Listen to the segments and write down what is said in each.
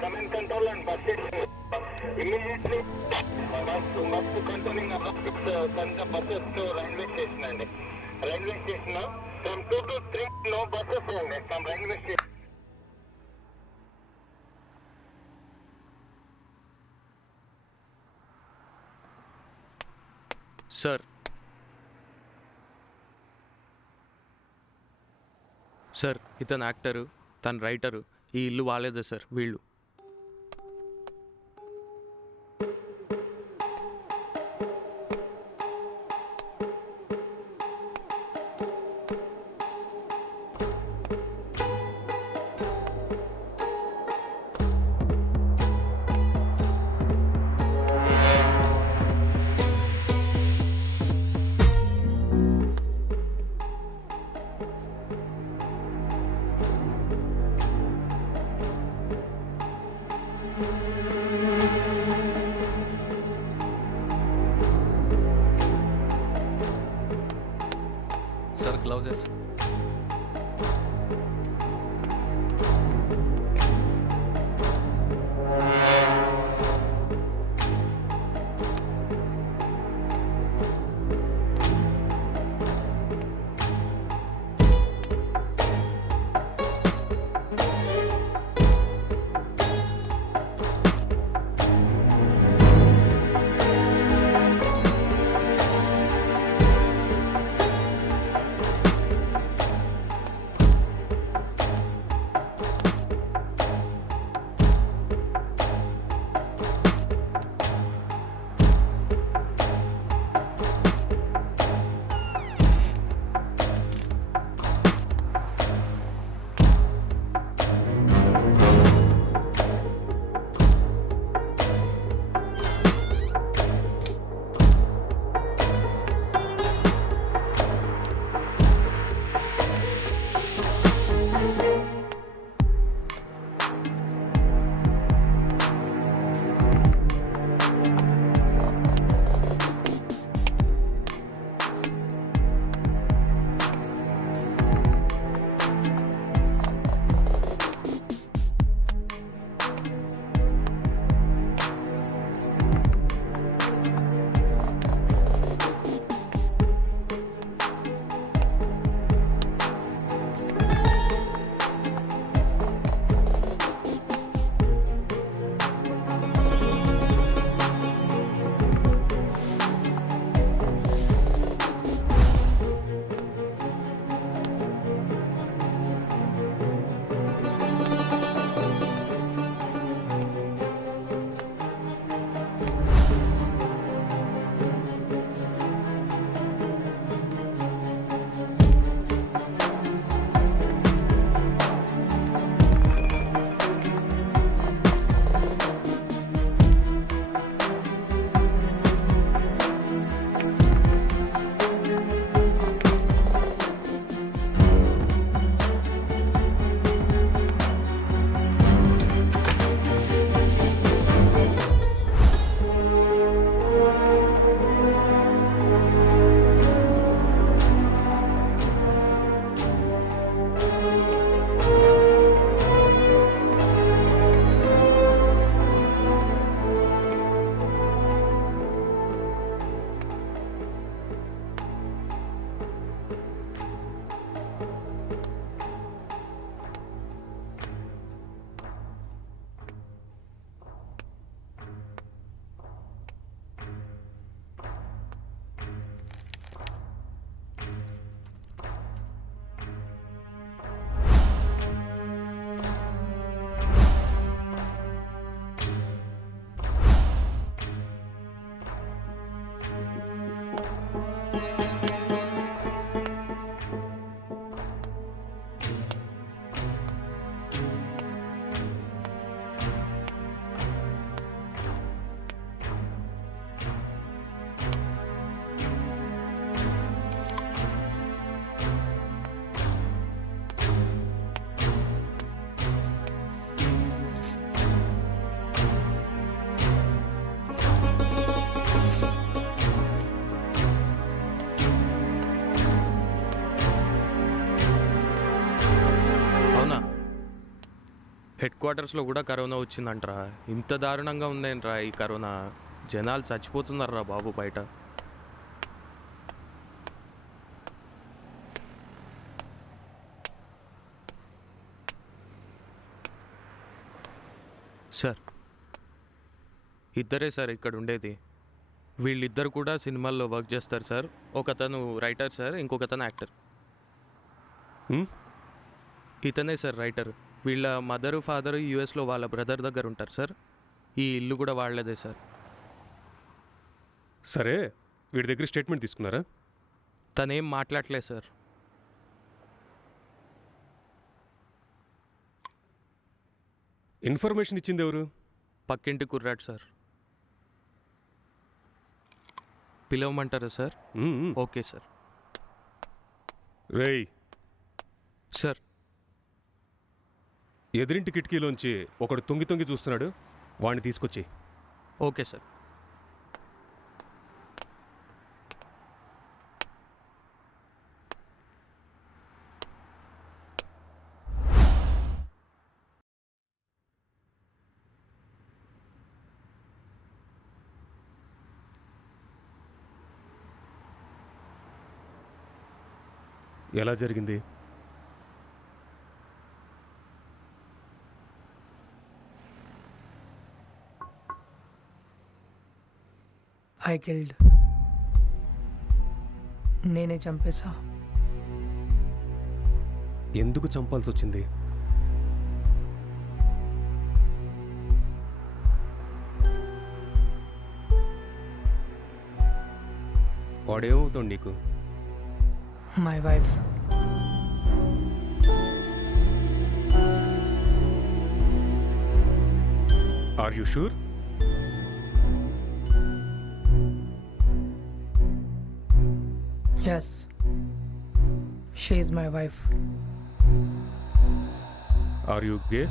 Command control and bus station. Immediately, must controlling send the buses to railway station and railway station. From 2 to 3, no buses and from railway station. Sir sir ఇతను actor, తను writer. ఈ ఇల్లు వాలేదా sir? వీళ్ళు head క్వార్టర్స్లో కూడా corona వచ్చిందంటరా. ఇంత దారుణంగా ఉందేంట్రా ఈ కరోనా. జనాలు చచ్చిపోతున్నారా బాబు బయట. సార్ ఇద్దరే సార్ ఇక్కడ ఉండేది. వీళ్ళిద్దరు కూడా సినిమాల్లో వర్క్ చేస్తారు సార్. ఒకతను రైటర్ సార్, ఇంకొకతను యాక్టర్. ఇతనే సార్ రైటర్. వీళ్ళ మదరు ఫాదరు యూఎస్లో వాళ్ళ బ్రదర్ దగ్గర ఉంటారు సార్. ఈ ఇల్లు కూడా వాళ్ళదే సార్. సరే, వీడి దగ్గర స్టేట్మెంట్ తీసుకున్నారా? తనేం మాట్లాడలేదు సార్. ఇన్ఫర్మేషన్ ఇచ్చింది ఎవరు? పక్కింటి కుర్రాడు సార్. పిలవమంటారా సార్? Okay sir. రేయ్ సార్, ఎదురింటి కిటికీలోంచి ఒకడు తొంగి తొంగి చూస్తున్నాడు, వాడిని తీసుకొచ్చి. Okay sir. ఎలా జరిగింది? I killed. నేనే చంపేశా. ఎందుకు చంపాల్సి వచ్చింది? వాడేమవుతాడు నీకు? My wife. Are you sure? Yes. She is my wife. Are you gay?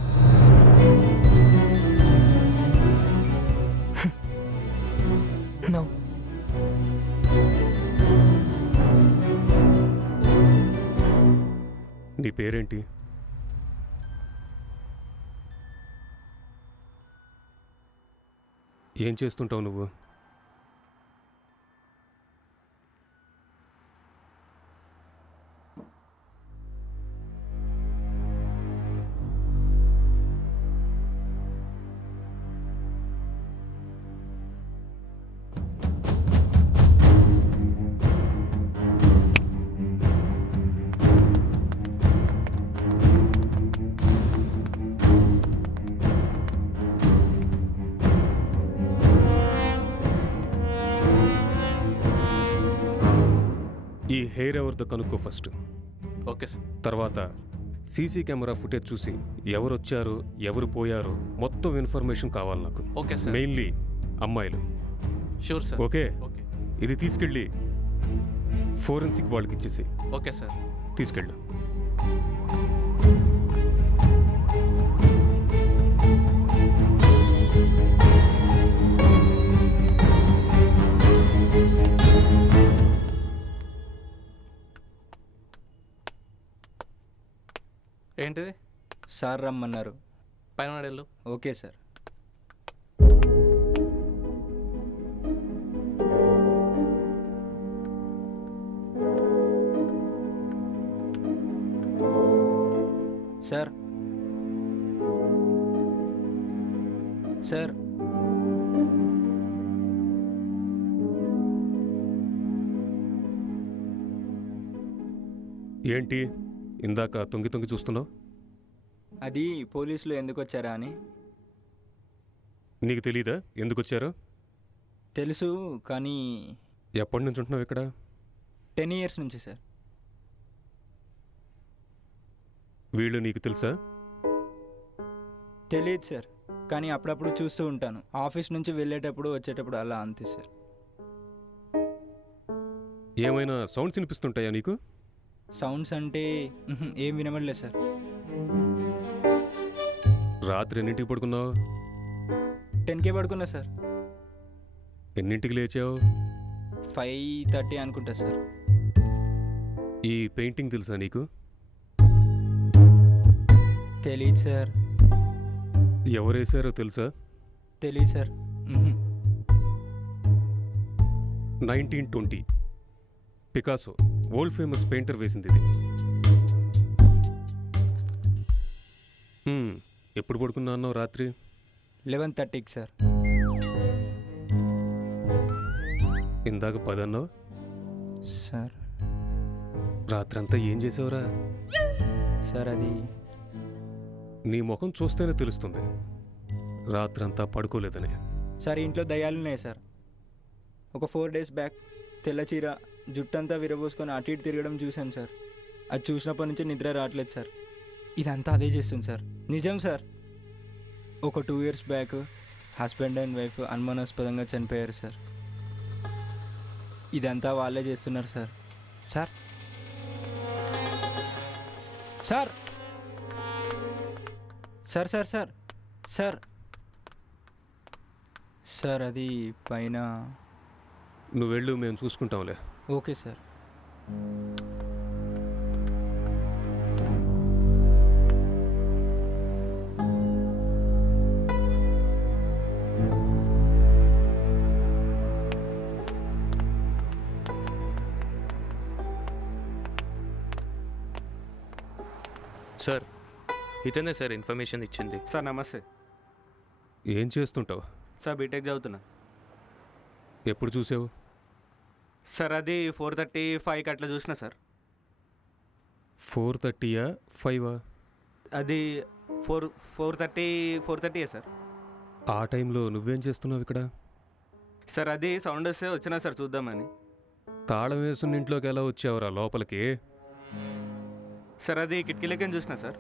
No. నీ పేరేంటి? ఏం చేస్తుంటావు నువ్వు? ఈ హెయిర్ ఎవరిదో కనుక్కో ఫస్ట్. Okay sir. తర్వాత సీసీ కెమెరా ఫుటేజ్ చూసి ఎవరు వచ్చారు, ఎవరు పోయారు, మొత్తం ఇన్ఫర్మేషన్ కావాలి నాకు. Okay sir. మెయిన్లీ అమ్మాయిలు. Sure sir. Okay, okay. ఇది తీసుకెళ్ళి ఫోరెన్సిక్ వాళ్ళకి ఇచ్చేసి. Okay sir. తీసుకెళ్ళు. ఏంటిది? సార్ రమ్మన్నారు. పైన వెళ్ళు. Okay sir. సార్ సార్ ఏంటి ఇందాక తొంగి తొంగి చూస్తున్నావు? అది పోలీసులు ఎందుకు వచ్చారా అని. నీకు తెలీదా ఎందుకు వచ్చారో? తెలుసు, కానీ ఎప్పటి నుంచి ఉంటున్నావు ఇక్కడ? 10 years నుంచి సార్. వీళ్ళు నీకు తెలుసా? తెలియదు సార్, కానీ అప్పుడప్పుడు చూస్తూ ఉంటాను. ఆఫీస్ నుంచి వెళ్ళేటప్పుడు వచ్చేటప్పుడు అలా అంతే సార్. ఏమైనా సౌండ్స్ వినిపిస్తుంటాయా నీకు? సౌండ్స్ అంటే ఏం వినబడలేదు సార్. రాత్రి ఎన్నింటికి పడుకున్నావు? 10కే పడుకున్నా సార్. ఎన్నింటికి లేచావు? 5:30 అనుకుంటా సార్. ఈ పెయింటింగ్ తెలుసా నీకు? తెలియదు సార్. ఎవరేశారో తెలుసా? తెలియదు sir. 1920 Picasso world famous painter వేసింది ఇది. ఎప్పుడు పడుకున్నా అన్నావు రాత్రి? 11:30కి సార్. ఇందాక 10 అన్నావు. సార్ రాత్రంతా ఏం చేసావురా? సార్ అది నీ ముఖం చూస్తేనే తెలుస్తుంది రాత్రంతా పడుకోలేదని. సార్ ఇంట్లో దయ్యాలు ఉన్నాయి సార్. ఒక 4 days బ్యాక్ తెల్ల చీర జుట్టంతా విరబోసుకొని అటు ఇటు తిరగడం చూశాను సార్. అది చూసినప్పటి నుంచి నిద్ర రావట్లేదు సార్. ఇదంతా అదే చేస్తుంది సార్. నిజం సార్. ఒక 2 years back husband and wife అనుమానాస్పదంగా చనిపోయారు సార్. ఇదంతా వాళ్ళే చేస్తున్నారు sir. Sir sir sir sir sir sir sir అది పైన. నువ్వు వెళ్ళు, మేము చూసుకుంటాంలే. Okay sir. సార్ ఇతనే సార్ ఇన్ఫర్మేషన్ ఇచ్చింది. సార్ నమస్తే. ఏం చేస్తుంటావు? సార్ బీటెక్ చదువుతున్నా. ఎప్పుడు చూసావు? సార్ అది 4:35కి అట్లా చూసిన సార్. 4:30యా 5ఆ? అది 4:30 సార్. ఆ టైంలో నువ్వేం చేస్తున్నావు ఇక్కడ? సార్ అది సౌండ్ వస్తే వచ్చినా సార్ చూద్దామని. తాళం వేసున్న ఇంట్లోకి ఎలా వచ్చావురా లోపలికి? సార్ అది కిటికీలకే చూసిన సార్.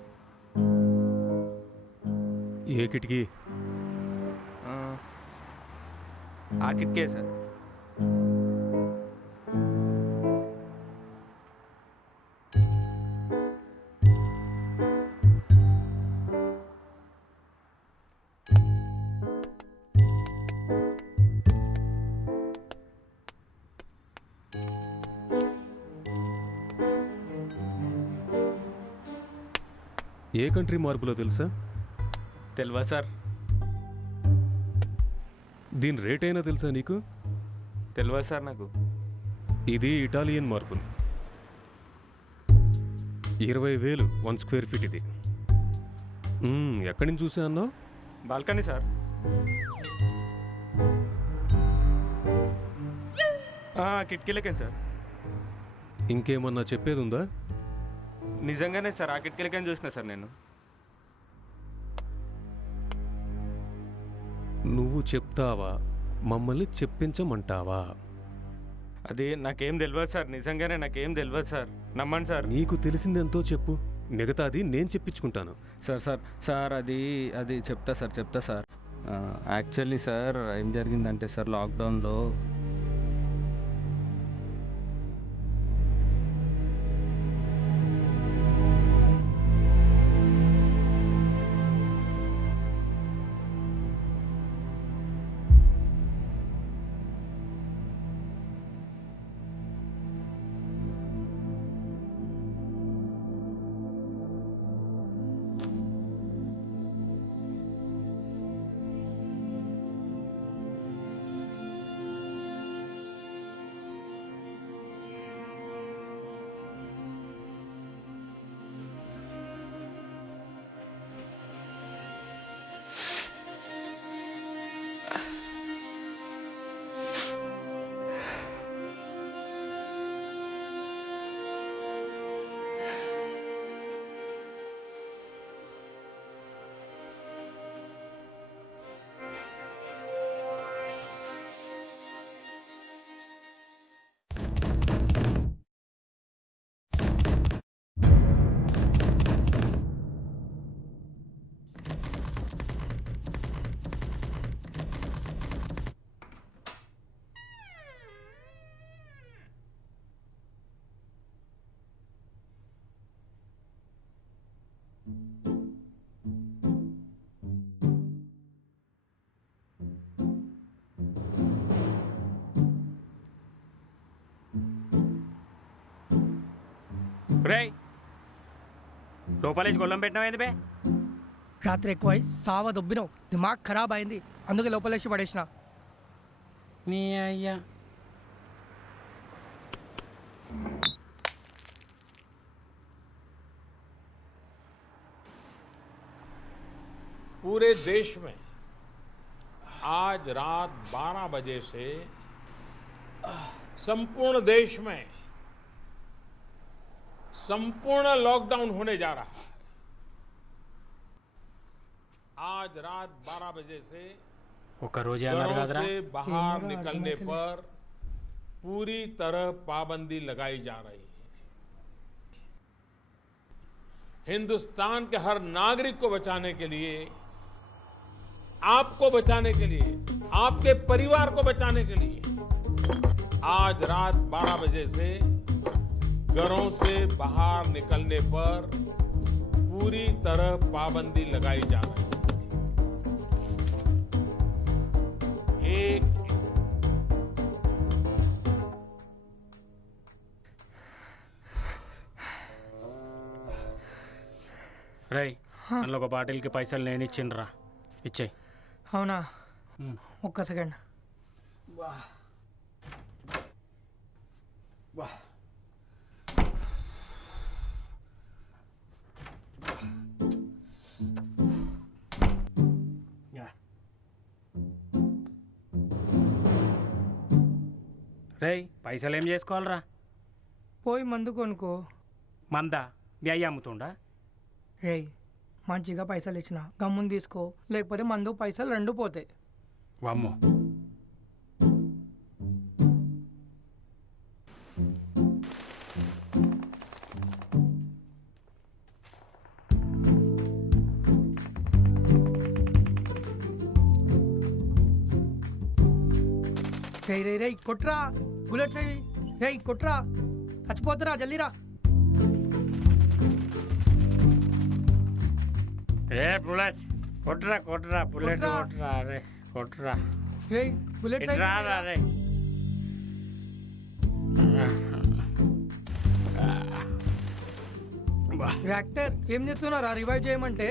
ఏ కిటికీ? ఆ కిటికీ సార్. ఏ కంట్రీ మార్పులో తెలుసా? తెలియదా సార్? దీని రేట్ అయినా తెలుసా నీకు? తెలియదా సార్ నాకు. ఇది ఇటాలియన్ మార్బుల్. 20,000 1 square feet ఇది. ఎక్కడి నుంచి చూసా అన్నావు? Balcony sir. కిటికీలకే సార్. ఇంకేమన్నా చెప్పేది ఉందా? నిజంగానే సార్ ఆ కిటికీలకే చూసిన సార్ నేను. నువ్వు చెప్తావా, మమ్మల్ని చెప్పించమంటావా? అది నాకేం తెలియదు సార్. నిజంగానే నాకేం తెలియదు సార్. నమ్మండి సార్. నీకు తెలిసిందెంతో చెప్పు, మిగతాది నేను చెప్పించుకుంటాను. సార్ సార్ సార్ అది చెప్తా సార్. యాక్చువల్లీ సార్ ఏం జరిగిందంటే సార్ లాక్డౌన్లో రే లోపలేసి గొల్లం పెట్టినావు ఏంది బే? రాత్రి ఎక్కువై సావ దొబ్బినావు, దిమాగ్ ఖరాబ్ అయింది, అందుకే లోపలేసి పడేసిన. నీ అయ్యా पूरे देश में आज रात 12 बजे से संपूर्ण देश में संपूर्ण लॉकडाउन होने जा रहा है. आज रात 12 बजे से ఒక రోజే అన్నారు घरों కదరా से बाहर निकलने पर पूरी तरह पाबंदी लगाई जा रही है. हिंदुस्तान के हर नागरिक को बचाने के लिए, आपको बचाने के लिए, आपके परिवार को बचाने के लिए आज रात 12 बजे से घरों से बाहर निकलने पर पूरी तरह पाबंदी लगाई जा रही है. एक రై అందులో ఒక బాటిల్కి పైసలు నేను ఇచ్చిండ్రా, ఇచ్చేయి. అవునా, ఒక్క సెకండ్. రై పైసలు ఏం చేసుకోవాలరా? పోయి మందు కొనుక్కో. మందా మీ అయ్యి అమ్ముతుండా? రేయ్, మంచిగా పైసలు ఇచ్చిన గమ్ముని తీసుకో, లేకపోతే మందు పైసలు రెండు పోతాయి. వామ్మో, రేయ్ రేయ్ రేయ్ కొట్రా, బుల్లెట్ రేయ్ రేయ్ కొట్రా, చచ్చిపోతురా, జల్దీరా. ఏ బుల్లెట్ కొట్రా కొట్రా, బుల్లెట్ కొట్రా. కొట్రా, అరే కొట్రా, రేయ్ బుల్లెట్ రేయ్. రారా రే. యాక్టర్ ఏం చేస్తున్నారా రివైవ్ చేయమంటే?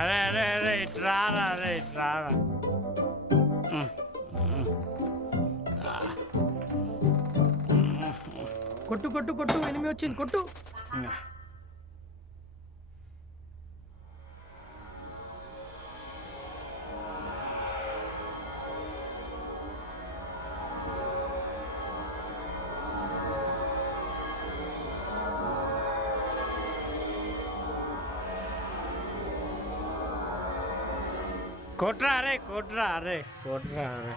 అరే అరే అరే ఇట్రారా, అరే ఇట్రారా. కొట్టు కొట్టు కొట్టు, ఎనిమి వచ్చింది, కొట్టు. కొట్రా అరే కొట్రా, అరే కొట్రా, అరే.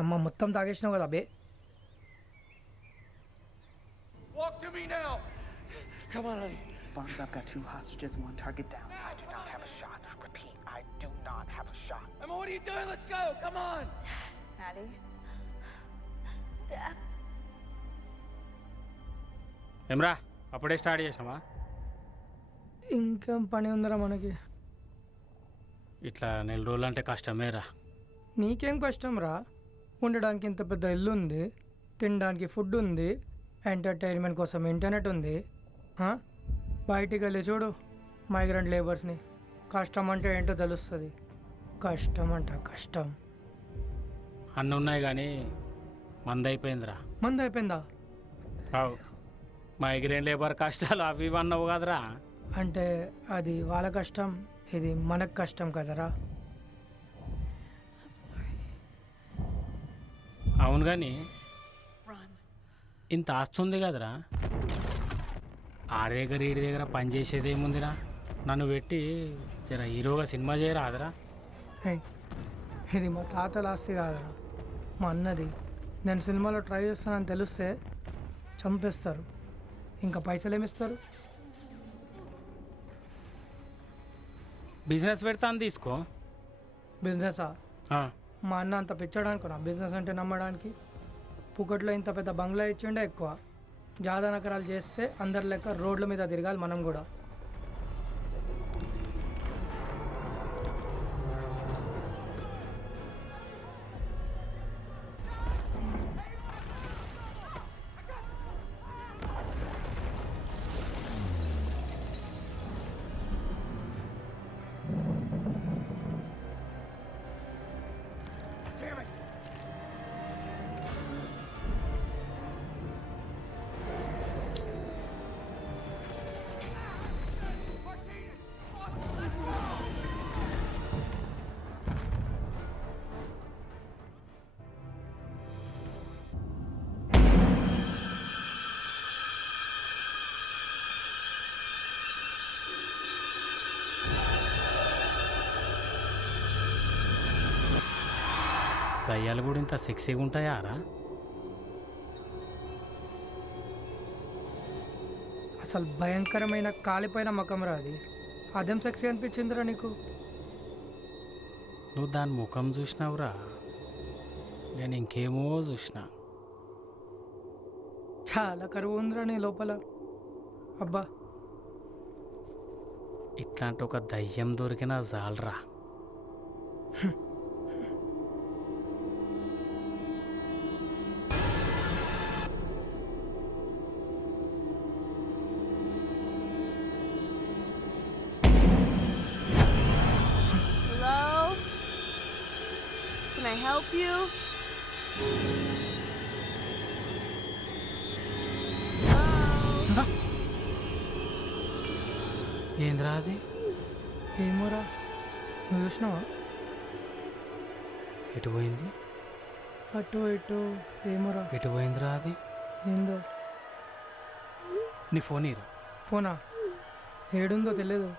అమ్మ మొత్తం తాగేసినావు కదా బే. Walk to me now! Come on, honey. Barnes, I've got 2 hostages, 1 target down. I do not have a shot. Repeat, I do not have a shot. Emma, what are you doing? Let's go! Come on! Maddie? Dad? ఏమ్రా అప్పుడే start చేసామా? ఇంకేం పని ఉందరా మనకి? ఇట్లా నెల రోజులు అంటే కష్టమేరా. నీకేం కష్టం రా, ఉండడానికి ఇంత పెద్ద ఇల్లు ఉంది, తినడానికి ఫుడ్ ఉంది, ఎంటర్టైన్మెంట్ కోసం ఇంటర్నెట్ ఉంది. బయటికి వెళ్ళి చూడు మైగ్రెంట్ లేబర్స్ని, కష్టం అంటే ఏంటో తెలుస్తుంది. కష్టం అంట కష్టం. అన్నీ ఉన్నాయి కానీ మంది అయిపోయిందిరా. మంది అయిపోయిందా? అవు మైగ్రేన్ లేబర్ కష్టాలు అవి ఇవి అన్నావు కదరా. అంటే అది వాళ్ళ కష్టం, ఇది మనకు కష్టం కదరా. అవును కానీ ఇంత ఆస్తుంది కదరా, ఆడి దగ్గర ఈడి దగ్గర పని చేసేది ఏముందిరా? నన్ను పెట్టి జర హీరోగా సినిమా చేయరాదరా? ఏయ్, ఇది మా తాతల ఆస్తి కాదురా, మా అన్నది. నేను సినిమాలో ట్రై చేస్తానని తెలిస్తే చంపేస్తారు. ఇంకా పైసలు ఏమిస్తారు? బిజినెస్ పెడతాను తీసుకో. బిజినెసా? ఆ, మా అన్న అంత పిచ్చడానికి నా బిజినెస్ అంటే నమ్మడానికి. పుకట్లో ఇంత పెద్ద బంగ్లా ఇచ్చిండే ఎక్కువ. జాదా నకరాలు చేస్తే అందరి లెక్క రోడ్ల మీద తిరగాలి మనం కూడా. దయ్యాలు కూడా ఇంత సెక్సీగా ఉంటాయారా? అసలు భయంకరమైన కాలిపోయిన మకం రా అది. అదేం సెక్సీ అనిపించిందిరా నీకు? నువ్వు దాని ముఖం చూసినావురా, నేను ఇంకేమో చూసినా. చాలా కరువు ఉందిరా నీ లోపల. అబ్బా, ఇట్లాంటి ఒక దయ్యం దొరికినా చాలరా. Hello? Can I help you? Hello? ఏంద్రా అది? ఏమోరా, నువ్వు చూసినావా? ఎటు పోయింది? అటు ఇటు ఏమోరా. ఎటు పోయిందిరా అది? ఏందో. నీ ఫోన్ ఇరా. ఫోనా? ఏడుందో తెలియదు.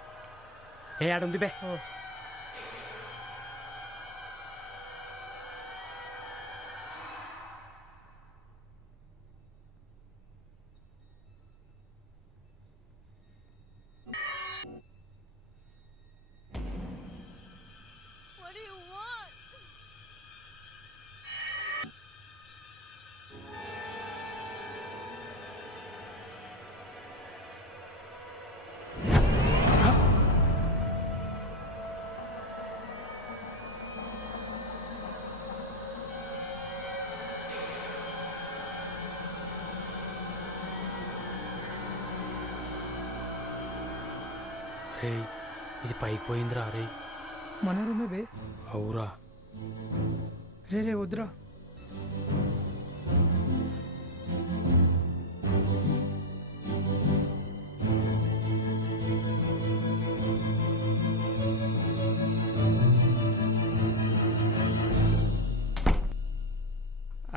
ఏ ఆడుంది బే. ఓ, What do you want? రే, ఇది పైకి పోయిందిరా. రే మన రూమే బే. అవురా. రే రే వద్దురా.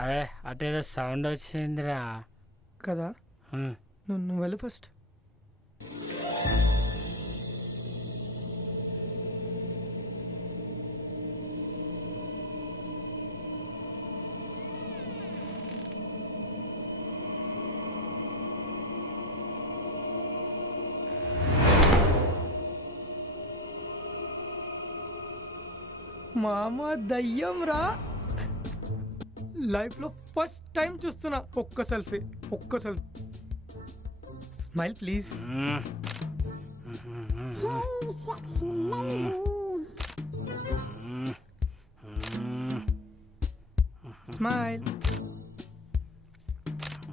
అరే అటేదో సౌండ్ వచ్చిందిరా. కదా, ఉమ్. నువ్వు వెళ్ళు ఫస్ట్. మామ దయ్యం రా. లైఫ్లో ఫస్ట్ టైం చూస్తున్నా. ఒక్క selfie. Smile please. Smile.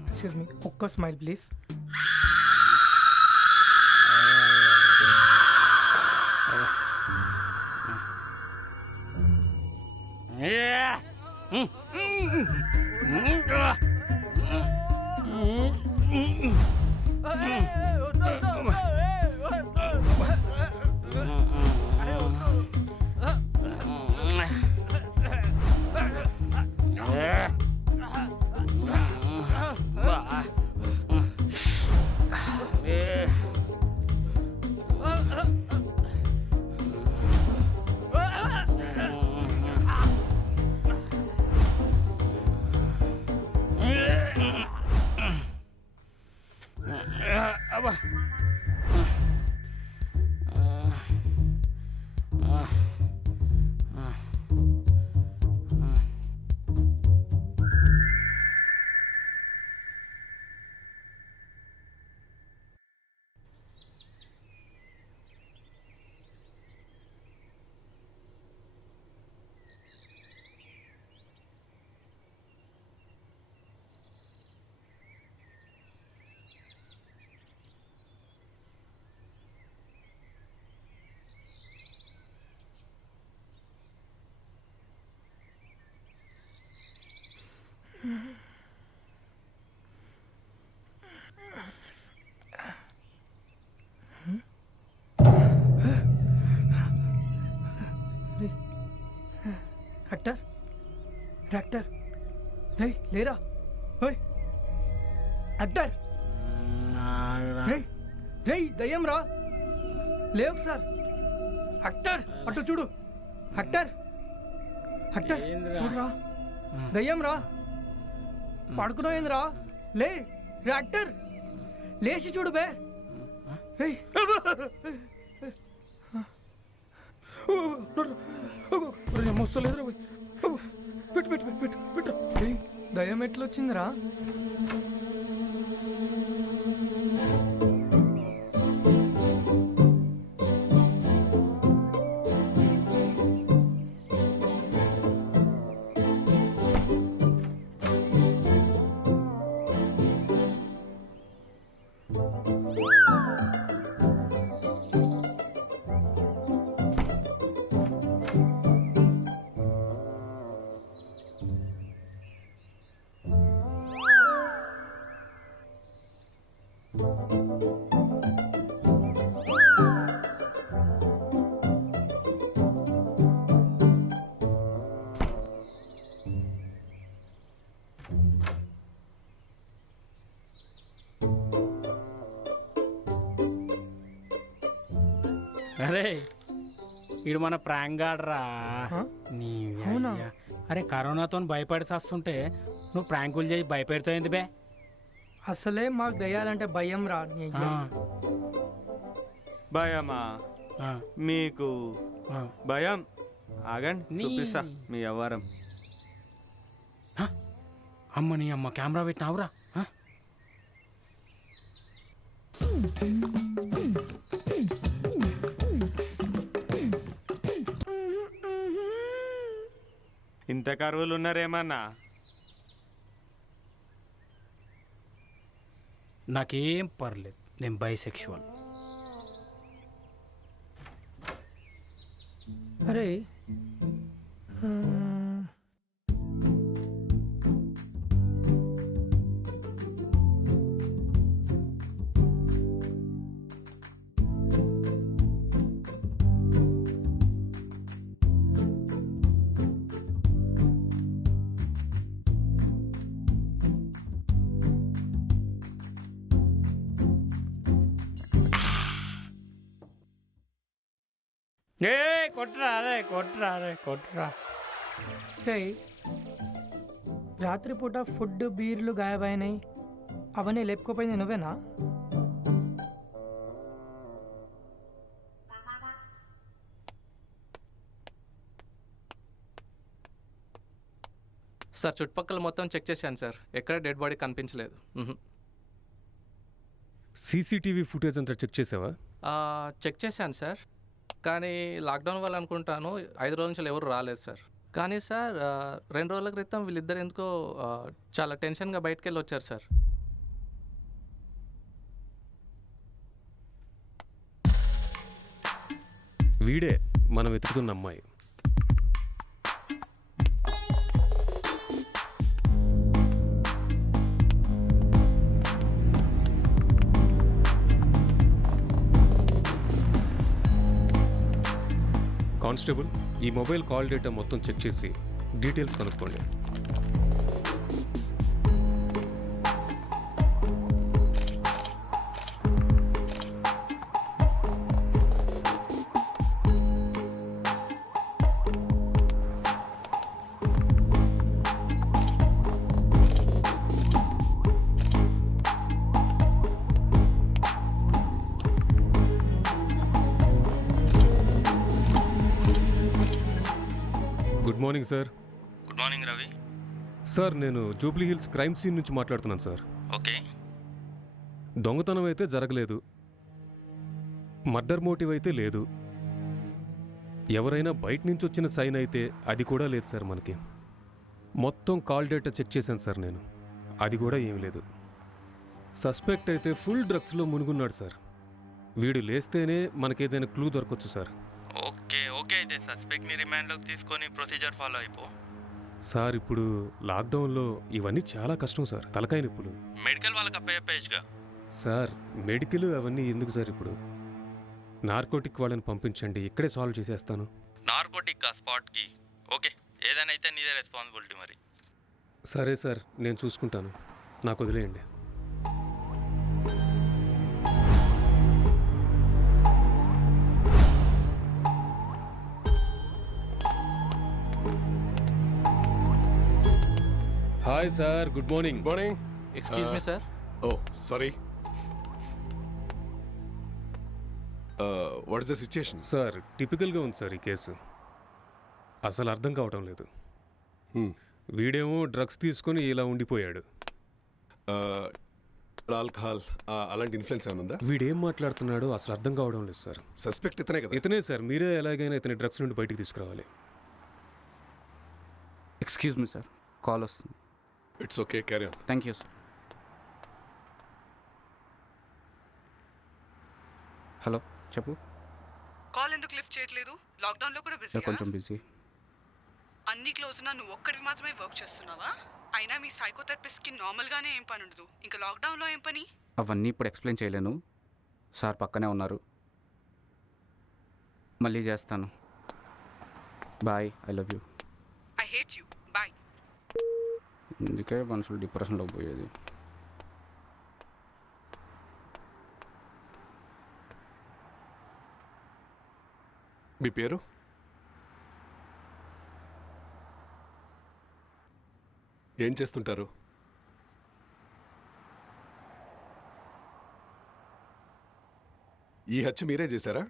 Excuse me, ఒక్క స్మైల్ ప్లీజ్. Yeah. డాక్టర్ రే లేరా ఓయ్ డాక్టర్ రే రే దయ్యం రా లే ఒకసారి డాక్టర్ అటు చూడు డాక్టర్ డాక్టర్ చూడురా దయ్యం రా పడుకున్నాయిందిరా లే డాక్టర్ లేచి చూడు బే రే వస్తలేదురా పెట్టు పెట్టు పెట్టు పెట్టు పెట్టు దయ్యం ఎట్లొచ్చిందిరా అరే వీడు మన ప్రాంక్ గాడ్రా నీ అవునా? అయ్యా. అరే కరోనాతో భయపడి వస్తుంటే నువ్వు ప్రాంకులు చేసి భయపెడతావు బే అసలే మాకు దయ్యాలంటే భయం రా నీ అయ్య. భయమా ఆ, మీకు ఆ. భయం ఆగండి నీ- చూపిస్తా మీ వ్యవహారం. అమ్మ నీ అమ్మ కెమెరా పెట్టినావురా ఆ? ఇంత కరువులు ఉన్నారేమన్నా? నాకేం పర్లేదు నేను బైసెక్షువల్. అరే ఏ కొట్రా అరే కొట్రా అరే కొట్రా. రే రాత్రిపూట ఫుడ్ బీర్లు గాయమైనాయి అవన్నీ లేపుకోపోయింది నువ్వేనా? సార్ చుట్టుపక్కల మొత్తం చెక్ చేశాను సార్, ఎక్కడ డెడ్ బాడీ కనిపించలేదు. సీసీటీవీ ఫుటేజ్ అంతా చెక్ చేసావా? చెక్ చేశాను సార్, కానీ లాక్డౌన్ వల్ల అనుకుంటాను 5 రోజుల నుంచి ఎవరు రాలేదు సార్. కానీ సార్ 2 రోజుల క్రితం వీళ్ళిద్దరు ఎందుకో చాలా టెన్షన్గా బయటకు వెళ్ళి వచ్చారు సార్. వీడే మనం వెతుకుతున్న అమ్మాయి. కానిస్టేబుల్, ఈ మొబైల్ కాల్ డేటా మొత్తం చెక్ చేసి డీటెయిల్స్ కనుక్కోండి. Good morning sir. Good morning Ravi. Sir నేను జూబ్లీ హిల్స్ క్రైమ్ సీన్ నుంచి మాట్లాడుతున్నాను సార్. ఓకే. దొంగతనం అయితే జరగలేదు, మర్డర్ మోటివ్ అయితే లేదు, ఎవరైనా బయట నుంచి వచ్చిన సైన్ అయితే అది కూడా లేదు సార్. మనకి మొత్తం కాల్ డేటా చెక్ చేశాను సార్ నేను, అది కూడా ఏం లేదు. సస్పెక్ట్ అయితే ఫుల్ డ్రగ్స్లో మునుగున్నాడు సార్. వీడు లేస్తేనే మనకేదైనా క్లూ దొరకొచ్చు సార్. ఓకే ఓకే, అయితే సస్పెక్ట్ని రిమాండ్లోకి తీసుకొని ప్రొసీజర్ ఫాలో అయిపో. సార్ ఇప్పుడు లాక్డౌన్లో ఇవన్నీ చాలా కష్టం సార్, తలకాయ నొప్పులు. మెడికల్ వాళ్ళకి అప్పయ్యేగా. సార్ మెడికల్ అవన్నీ ఎందుకు సార్? ఇప్పుడు నార్కోటిక్ వాళ్ళని పంపించండి, ఇక్కడే సాల్వ్ చేసేస్తాను. నార్కోటిక్ స్పాట్కి ఓకే, ఏదైనా అయితే నీదే రెస్పాన్సిబిలిటీ మరి. సరే సార్, నేను చూసుకుంటాను, నాకు వదిలేయండి. Hi sir, good morning. Morning. Excuse me sir. Oh sorry. What is the situation? Sir, టిపికల్గా ఉంది సార్ ఈ కేసు. అసలు అర్థం కావటం లేదు. వీడేమో డ్రగ్స్ తీసుకొని ఇలా ఉండిపోయాడు. ఆల్కహాల్ అలాంటి ఇన్ఫ్లుయెన్స్ ఏమైనా ఉందా? వీడేం మాట్లాడుతున్నాడో అసలు అర్థం కావడం లేదు సార్. సస్పెక్ట్ ఇతనే కదా? ఇతనే సార్, మీరే ఎలాగైనా ఇతని డ్రగ్స్ నుండి బయటికి తీసుకురావాలి. ఎక్స్క్యూజ్ మీ సార్, కాల్ వస్తుంది. It's okay, carry on. Thank you sir. Hello, చెప్పు. కాల్ ఎందుకు లిఫ్ట్ చేయట్లేదు? లాక్డౌన్లో కూడా బిజీ. కొంచెం బిజీ. అన్ని క్లోజ్ ఉన్నా నువ్వు ఒక్కడివి మాత్రమే వర్క్ చేస్తున్నావా? అయినా మీ సైకోథెరపిస్ట్కి నార్మల్గానే ఏం పని ఉండదు, ఇంకా లాక్డౌన్లో ఏం పని? అవన్నీ ఇప్పుడు ఎక్స్ప్లెయిన్ చేయలేను. సార్ పక్కనే ఉన్నారు, మళ్ళీ చేస్తాను. Bye, I love you. I hate you, bye. అందుకే మనుషులు డిప్రెషన్లో పోయేది. మీ పేరు? ఏం చేస్తుంటారు? ఈ హత్య మీరే చేశారా?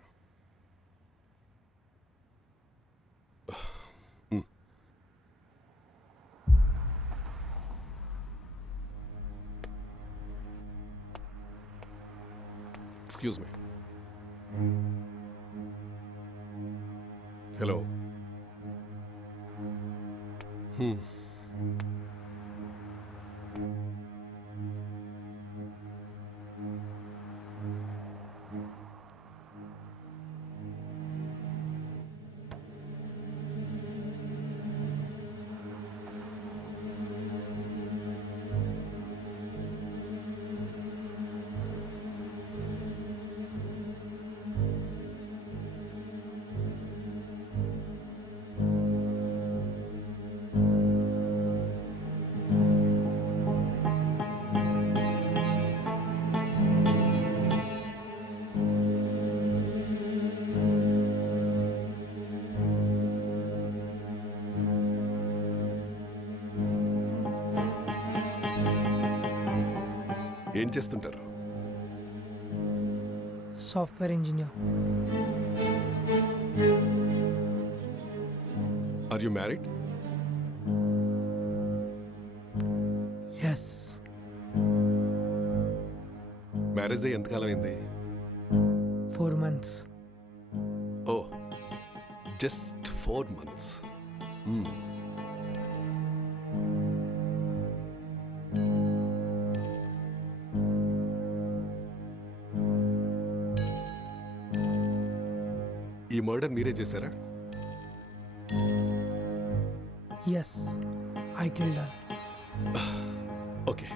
Excuse me. హలో. ఏం చేస్తుంటారు? Software engineer. Are you married? Yes. Marriage అయ్యి ఎంతకాలం అయింది? 4 months. Oh, just 4 months. ఈ మర్డర్ మీరే చేశారా? Yes, I killed her. Okay.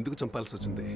ఎందుకు చంపాల్సి వచ్చింది?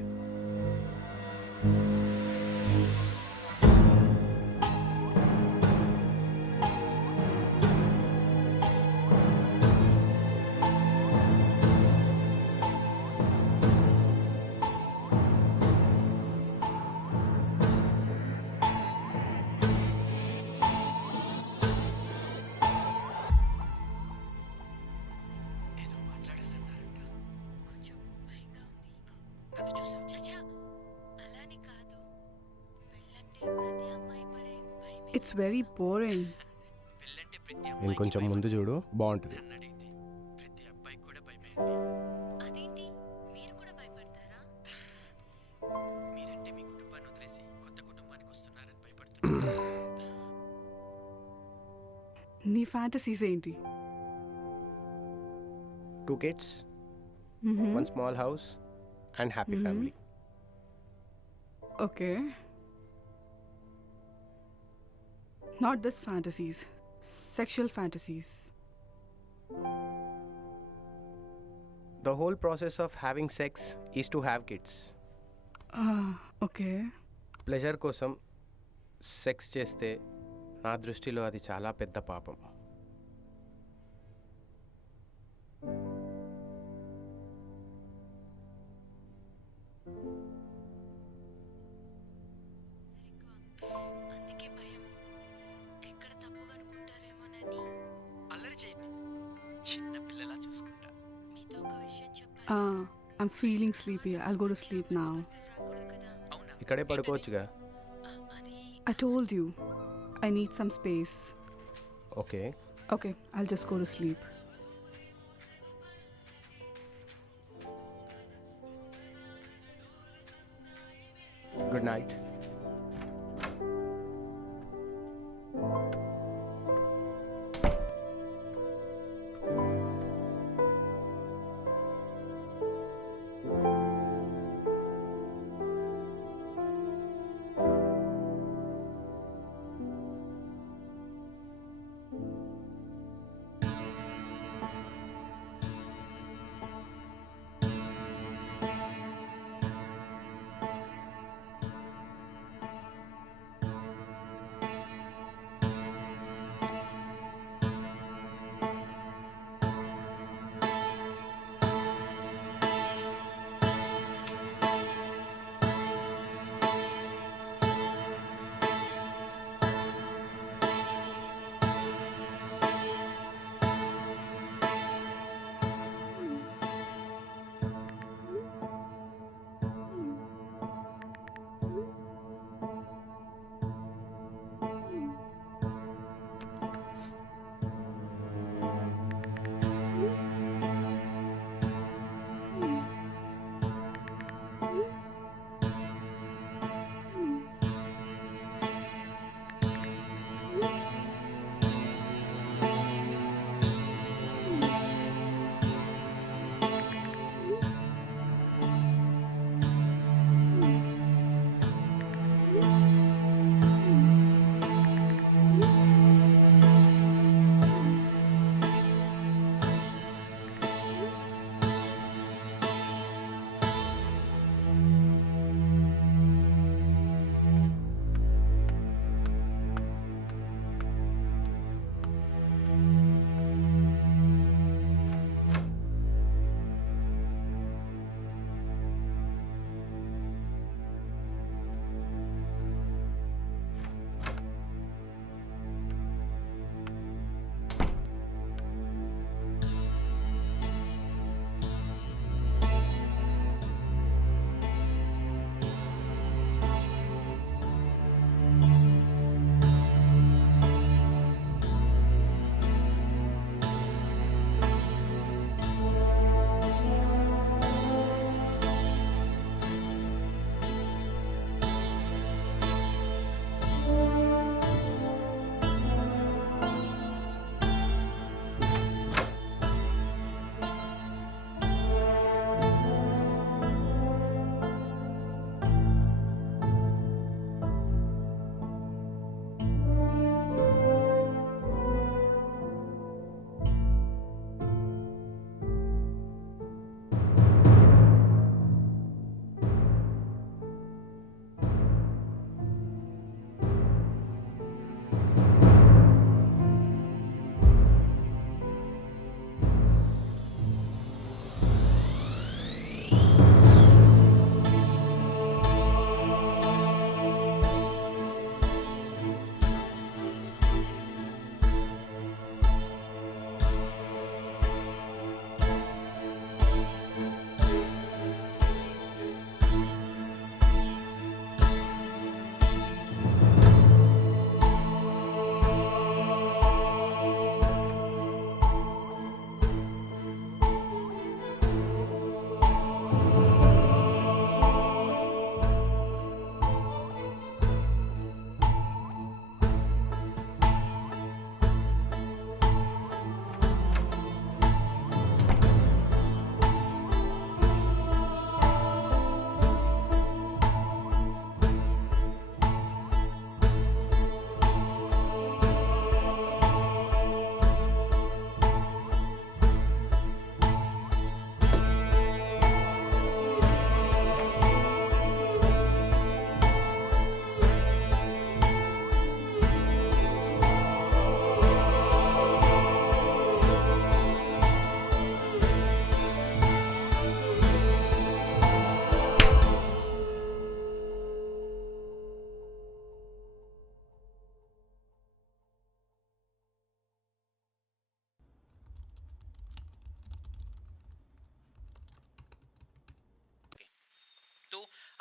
It's very boring. ఇంకొంచెం ముందు చూడు, బాగుంటుంది. అదేంటి మీరు కూడా భయపడతారా? మీరంటే మీ కుటుంబాన్ని వదిలేసి కొత్త కుటుంబానికి వస్తున్నారని భయపడుతున్నా. నీ ఫ్యాంటసీస్ ఏంటి? 2 kids, 1 small house and happy family. Okay. Not this fantasies, sexual fantasies. The whole process of having sex is to have kids. Okay. Pleasure కోసం సెక్స్ చేస్తే నా దృష్టిలో అది చాలా పెద్ద పాపం. అందుకే భయం, ఎక్కడ తప్పుగా అనుకుంటారేమోనని. అల్లరి చేయని చిన్న పిల్లలా చూసుకుంటా. మీతో ఒక విషయం చెప్పాలి. I'm feeling sleepy. I'll go to sleep now. ఇక్కడే పడుకోవచ్చుగా. I told you, I need some space. Okay. Okay, I'll just go to sleep. Good night.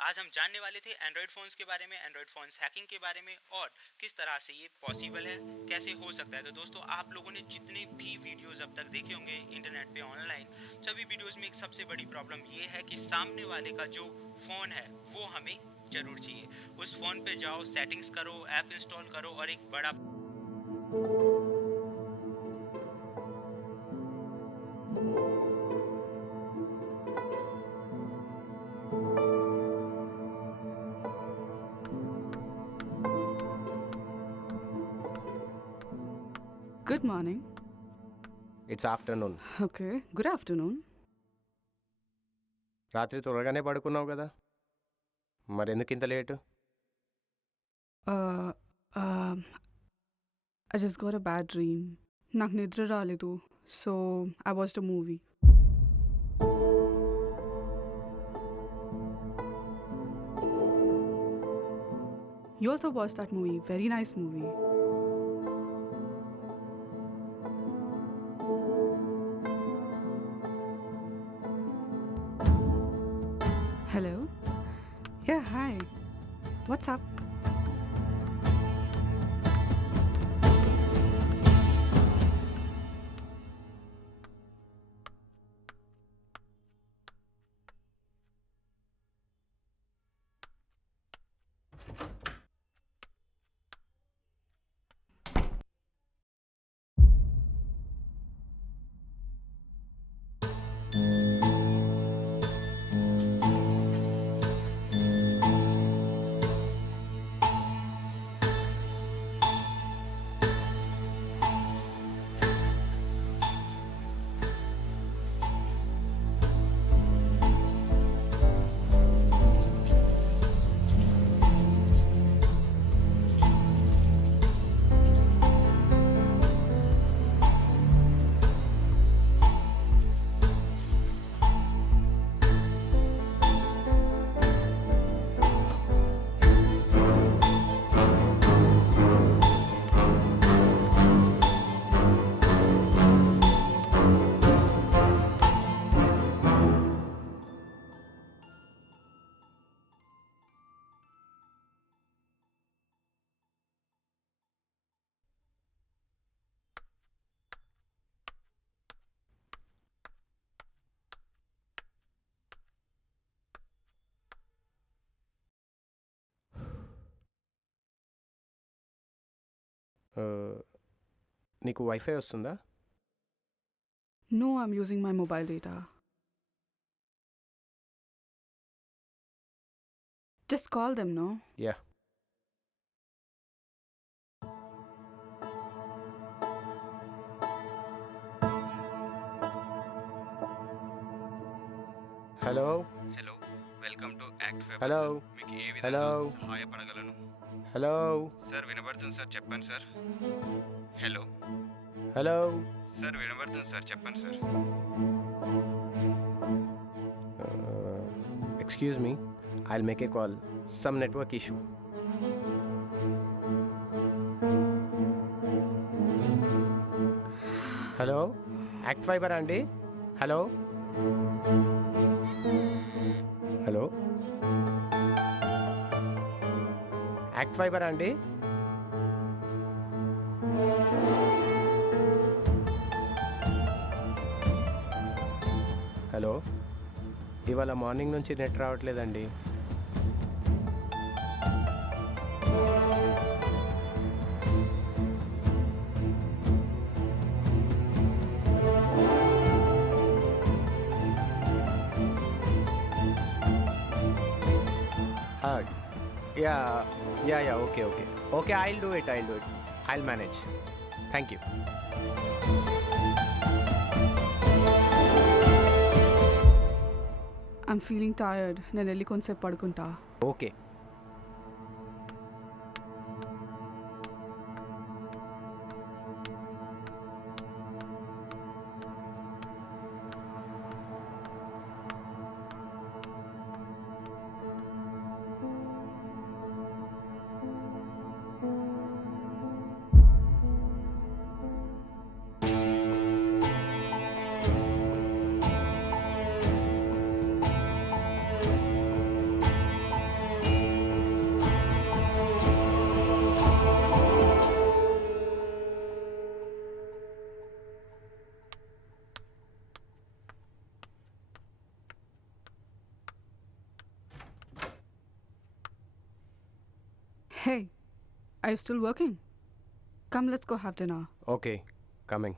आज हम जानने वाले थे एंड्रॉयड फ़ोन्स के बारे में, एंड्रॉयड फ़ोन्स हैकिंग के बारे में और किस तरह से ये पॉसिबल है, कैसे हो सकता है। तो दोस्तों, आप लोगों ने जितने भी वीडियोज़ अब तक देखे होंगे इंटरनेट पे ऑनलाइन, सभी वीडियोज़ में एक सबसे बड़ी प्रॉब्लम ये है कि सामने वाले का जो फ़ोन है वो हमें ज़रूर चाहिए। उस फ़ोन पे जाओ, सेटिंग्स करो, ऐप इंस्टॉल करो और एक बड़ा Good morning. It's afternoon. Okay, good afternoon. రాత్రి త్వరగానే పడుకున్నావు కదా, మరెందుకు ఇంత late? I just got a bad dream. నాకు నిద్ర రాలేదు, so I watched a movie. You also watched that movie. Very nice movie. Hello? Yeah, hi. What's up? నీకు వైఫై వస్తుందా? No, I'm using my mobile data. Just call them, no? Yeah. Hello hello, welcome to ACT fiber. Hello మీకు ఏ hello విధంగా సహాయపడగలను? Hello sir వినబడుతుంది sir, చెప్పండి sir. Hello hello sir వినబడుతుంది sir, చెప్పండి sir. Excuse me, I'll make a call. Some network issue. Hello, ACT fiber అండి? Hello hello, ACT fiber అండి? Hello, ఇవాళ మార్నింగ్ నుంచి నెట్ రావట్లేదండి. Yeah, okay, I'll do it, I'll manage. Thank you. I'm feeling tired. నేను వెళ్ళి కొంచెంసేపు పడుకుంటా. Okay. Hey, are you still working? Come, let's go have dinner. Okay, coming.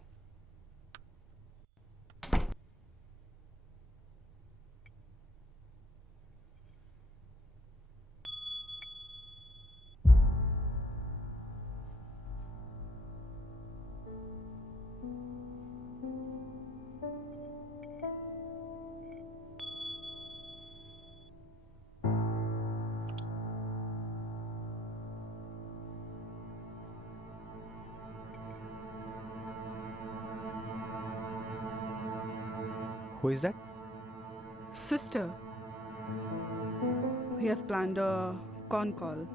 Who is that? Sister, we have planned a con call.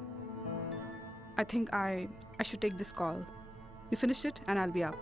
I think I should take this call. You finish it and I'll be up.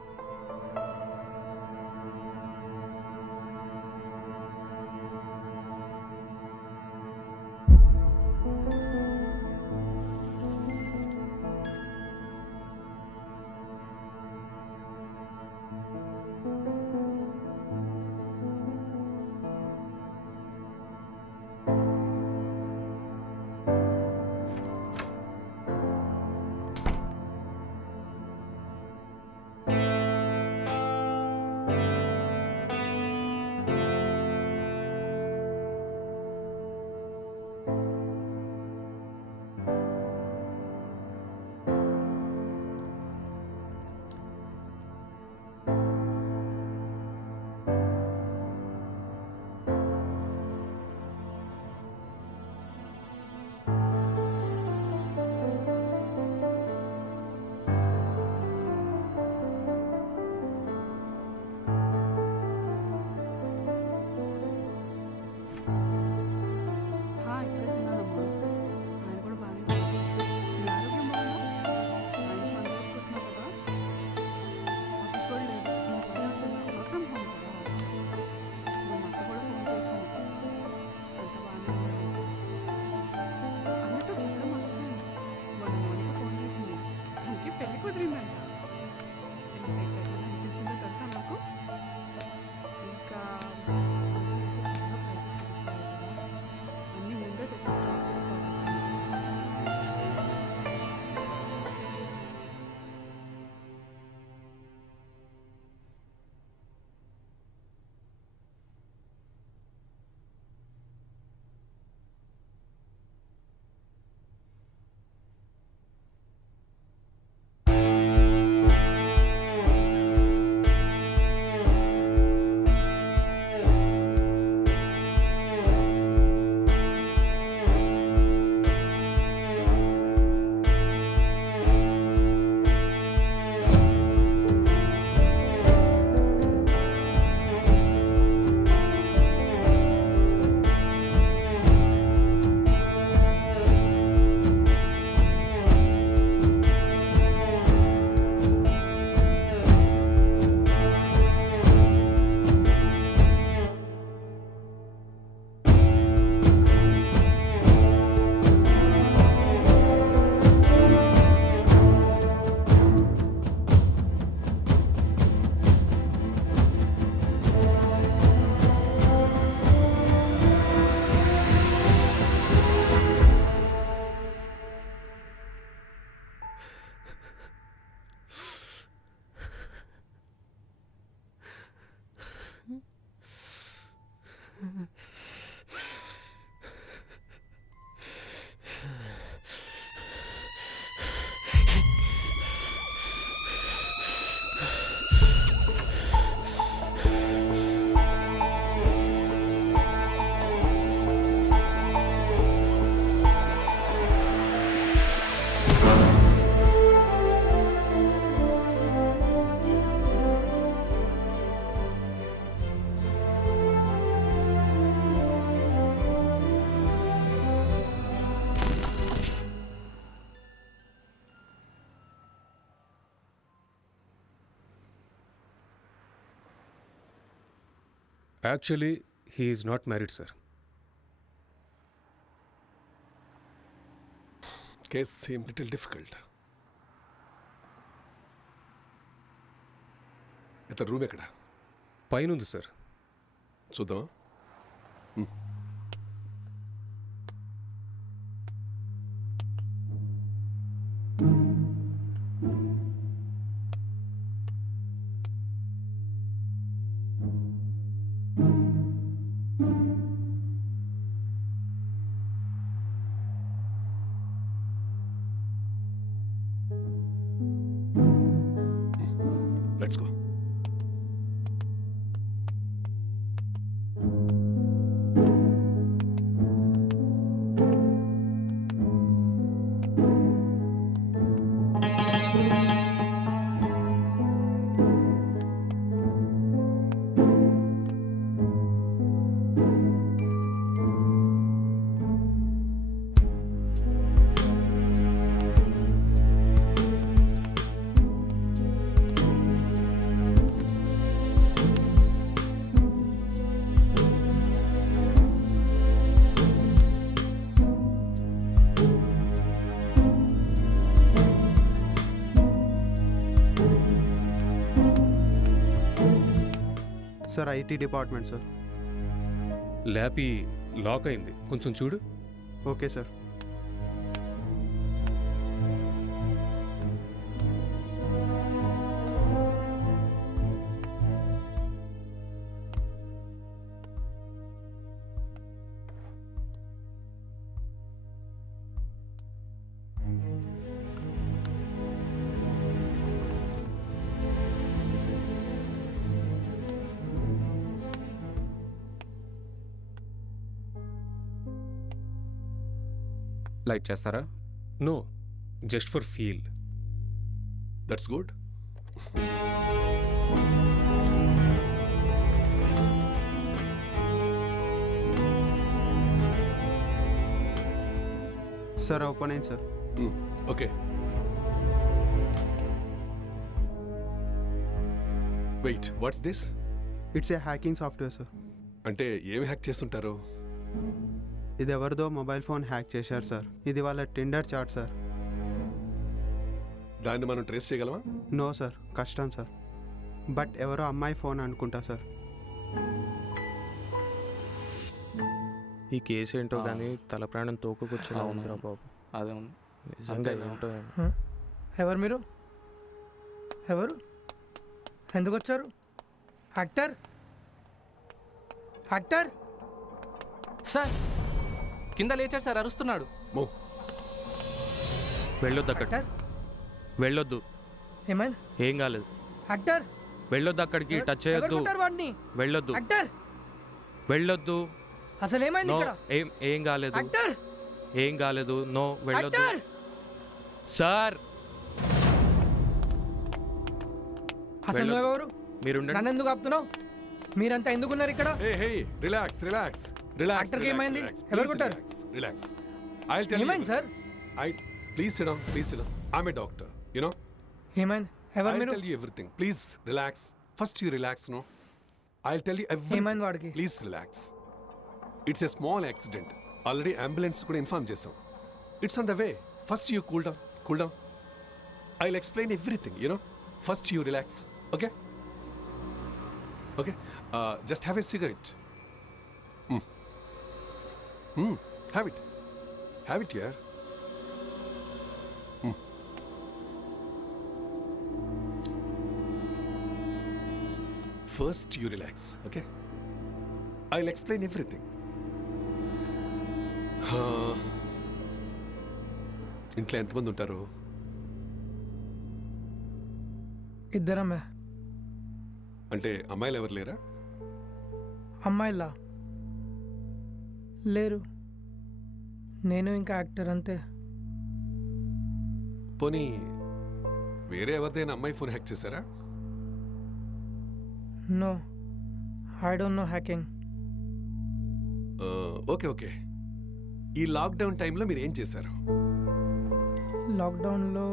Actually, he is not married, sir. Case seemed little difficult. ఇతని room ఎక్కడ? పైన ఉంది sir. చూద్దామా? Let's go. Sir IT department sir. Lappy lock అయింది, కొంచెం చూడు. Okay sir. Light చేస్తారా? No, just for feel. That's good. Sir open అయింది sir. Okay. Wait, what's this? It's a hacking software sir. అంటే ఏమి హ్యాక్ చేస్తుంటారు? ఇది ఎవరిదో మొబైల్ ఫోన్ హ్యాక్ చేశారు సార్. ఇది వాళ్ళ టిండర్ చాట్ సార్. దాన్ని మనం ట్రేస్ చేయగలమా? నో సార్, కష్టం సార్. బట్ ఎవరో అమ్మాయి ఫోన్ అనుకుంటా సార్. ఈ కేసు ఏంటో కానీ తల ప్రాణం తోకకొచ్చేలా ఉందిరా బాబు. అదే నిజంగా ఏంటో. ఎవరు మీరు? ఎవరు? ఎందుకు వచ్చారు? యాక్టర్ యాక్టర్ సార్ కింద లేచాడు సార్, అరుస్తున్నాడు. వెళ్ళొద్దు అక్కడికి, వెళ్ళొద్దు. ఏమైంది? ఏం కాలేదు. యాక్టర్ వెళ్ళొద్దు అక్కడికి, టచ్ చేయొద్దు. వాడిని వెళ్ళొద్దు, యాక్టర్ వెళ్ళొద్దు. అసలు ఏమైంది నో, ఇక్కడ? ఏం కాలేదు, యాక్టర్ ఏం కాలేదు. నో, వెళ్ళొద్దు యాక్టర్ సార్. అసలు నువ్వెవరు? మీరు నన్ను ఎందుకు ఆపుతున్నావు? మీరంతా ఎందుకున్నారు ఇక్కడ? Relax relax relax. యాక్టర్కి ఏమైంది? ఎవరు కొట్టారు? రిలాక్స్. I'll tell you. ఏమైంది sir? Please sit down, please sit down. I am a doctor, you know. ఏమైంది? ఎవరు మీరు? I'll tell you everything. Please relax. First you relax, no? I'll tell you everything. ఏమైంది వాడికి? Please relax. It's a small accident. Already ambulance కూడా inform చేసాం. It's on the way. First you cool down. Cool down. I'll explain everything, you know. First you relax. Okay? Okay? Just have a cigarette. Have it. Have it here. First you relax, okay? I'll explain everything. ఇంట్లో ఎంతమంది ఉంటారు? ఇద్దరమ్మే. అంటే అమ్మాయిలు ఎవరు లేరా? అమ్మాయిలా లేరు. నేను ఇంకా యాక్టర్ అంతే. పోనీ వేరే ఎవరిదైనా అమ్మాయి ఫోన్ హ్యాక్ చేశారా? No, I don't know hacking. Okay okay. ఈ లాక్డౌన్ టైంలో మీరు ఏం చేశారు? లాక్డౌన్లో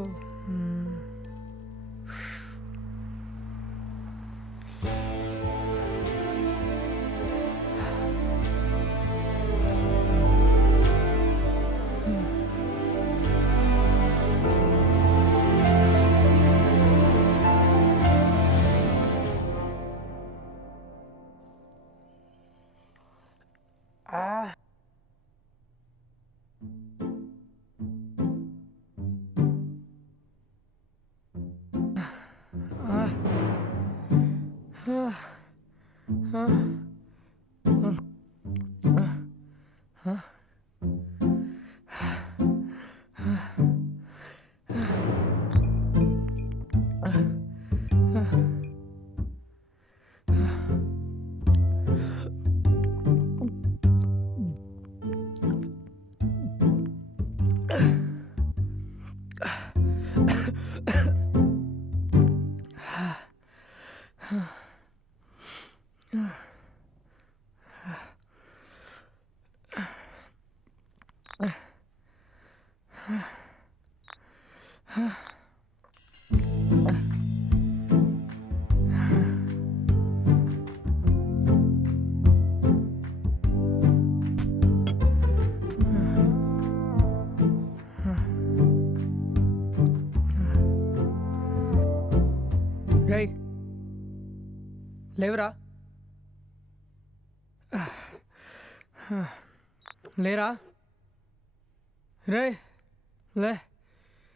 రై లేవురా లేరా రే లే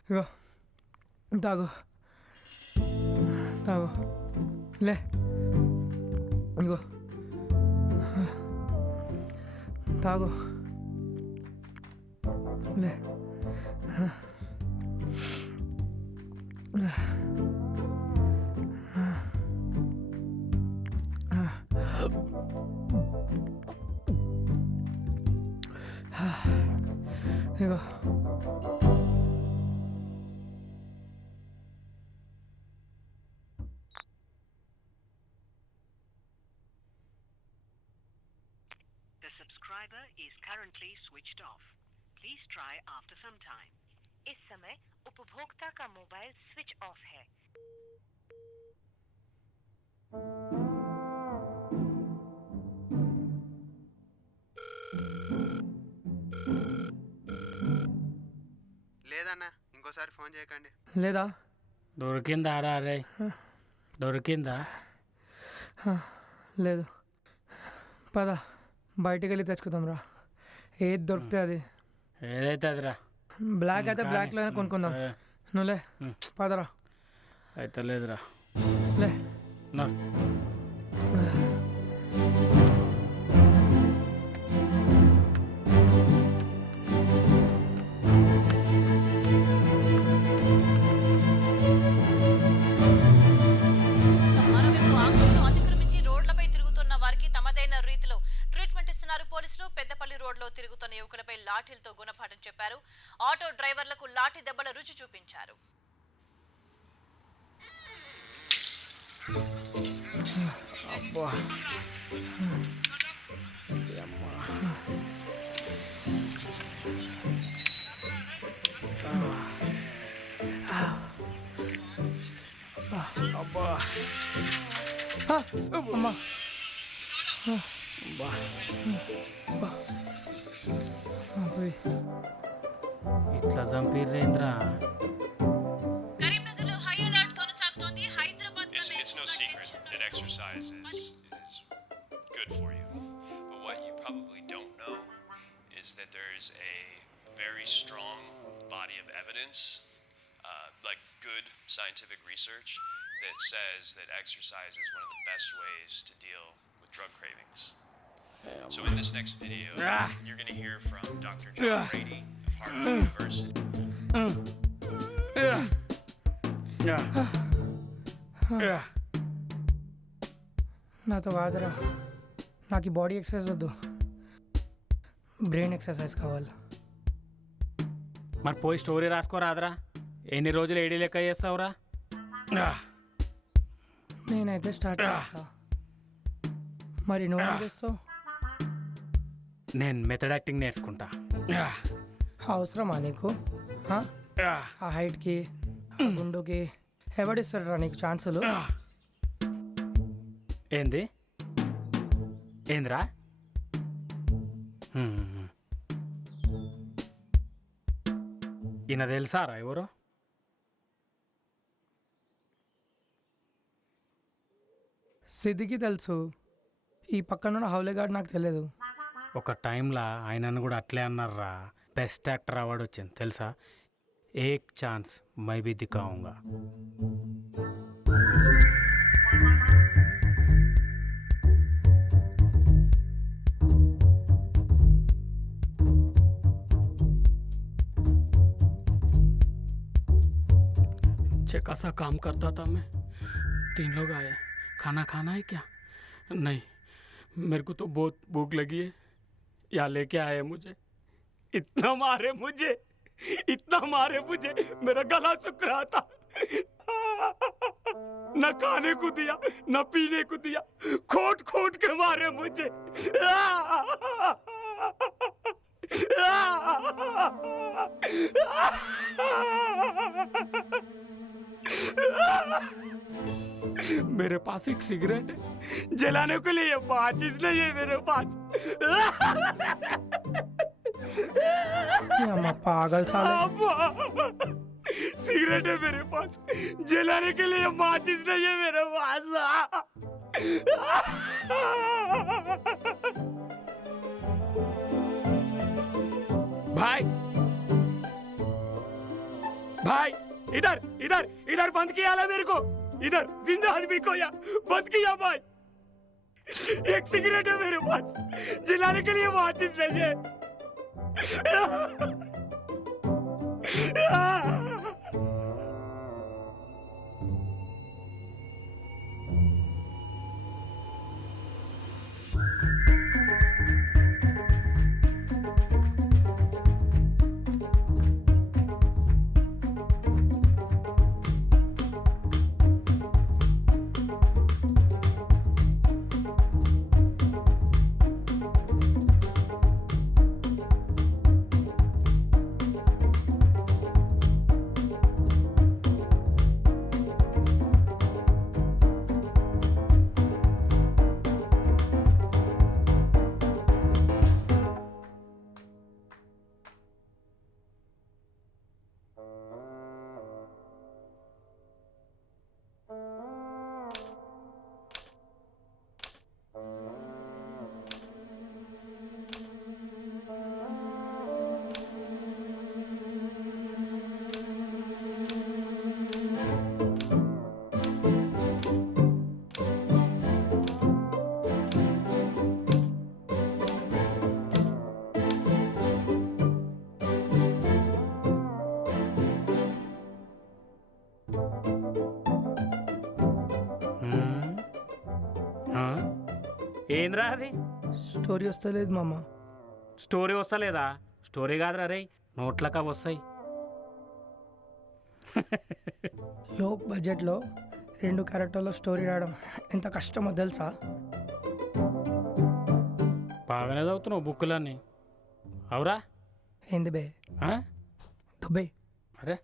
ఇగో తాగు తాగు లే ఇగో తాగు లే ఇగో The subscriber is currently switched off. Please try after some time. इस समय उपभोक्ता का मोबाइल स्विच ऑफ है। లేదన్నా ఇంకోసారి ఫోన్ చేయకండి. లేదా దొరికిందా రా రే? దొరికిందా? లేదు. పద బయటికి వెళ్ళి తెచ్చుకుందాం రా. ఏది దొరికితే అది. ఏదైతే అదిరా. బ్లాక్ అయితే బ్లాక్లోనే కొనుక్కుందాం. నువ్వులే పదరా. అయితే లేదురా. లే మరోవైపు ఆంగ్లంలో అతిక్రమించి రోడ్లపై తిరుగుతున్న వారికి తమదైన రీతిలో ట్రీట్మెంట్ ఇస్తున్నారు పోలీసులు. పెద్దపల్లి రోడ్లో తిరుగుతున్న యువకులపై లాఠీలతో గుణపాఠం చెప్పారు. ఆటో డ్రైవర్లకు లాఠీ దెబ్బల రుచి చూపించారు. అబ్బా అబ్బా అమ్మా ఇట్లా చంపిర్రేంద్రా? కరీంనగర్లో హై అలర్ట్ కొనసాగుతోంది. Hyderabad It's no secret that exercise is good for you. But what you probably don't know is that there is a very strong body of evidence, like good scientific research, that says that exercise is one of the best ways to deal with drug cravings. So in this next video, you're going to hear from Dr. John Brady of Harvard University. నాతో కాదురా. నాకు ఈ body exercise వద్దు, brain exercise కావాలి. మరి పోయి story రాసుకోరాదరా? ఎన్ని రోజులు ఏడీ లెక్క చేస్తావురా? నేనైతే స్టార్ట్ చేస్తా. మరి నువ్వు చేస్తావు? నేను మెథడ్ యాక్టింగ్ నేర్చుకుంటా. అవసరమా నీకు? ఆ హైట్కి ఆ గుండుకి ఎవడిస్తాడురా నీకు ఛాన్సులు? ఏంది ఏంద్రా? ఈయన తెలుసారా ఎవరు? సిద్ధికి తెలుసు. ఈ పక్కన హౌలేగాడు నాకు తెలియదు. ఒక టైంలో ఆయనను కూడా అట్లే అన్నారా. బెస్ట్ యాక్టర్ అవార్డు వచ్చింది తెలుసా? ఏక్ ఛాన్స్ మై బి దిఖాऊंगा. चेका सा काम करता था मैं. 3 लोग आए. खाना खाना है क्या? नहीं, मेरे को तो बहुत भूख लगी है. या लेके आए मुझे. इतना मारे मुझे, मेरा गला सूख रहा था. न खाने को दिया, न पीने को दिया. खोट खोट के मारे मुझे. मेरे पास एक सिगरेट है, जलाने के लिए माचिस नहीं है मेरे पास। అమ్మ పాగల్ సాల अब्बा, सिगरेट है मेरे पास, जलाने के लिए माचिस नहीं है मेरे पास। भाई भाई इधर इधर इधर बंद किया ना मेरे को, इधर जिंदा आदमी को या बंद किया भाई। एक सिगरेट है मेरे पास, जलाने के लिए माचिस नहीं है। ఏంద్రా అది? స్టోరీ వస్తలేదు మామ. స్టోరీ వస్తలేదా? స్టోరీ కాదురా రే, నోట్లకా వస్తాయి. లో బడ్జెట్లో 2 క్యారెక్టర్లో స్టోరీ రాయడం ఎంత కష్టమో తెలుసా? బాగానే చదువుతున్నావు బుక్కులన్నీ. అవురా? ఏంది బే? దుబ్బే. అరే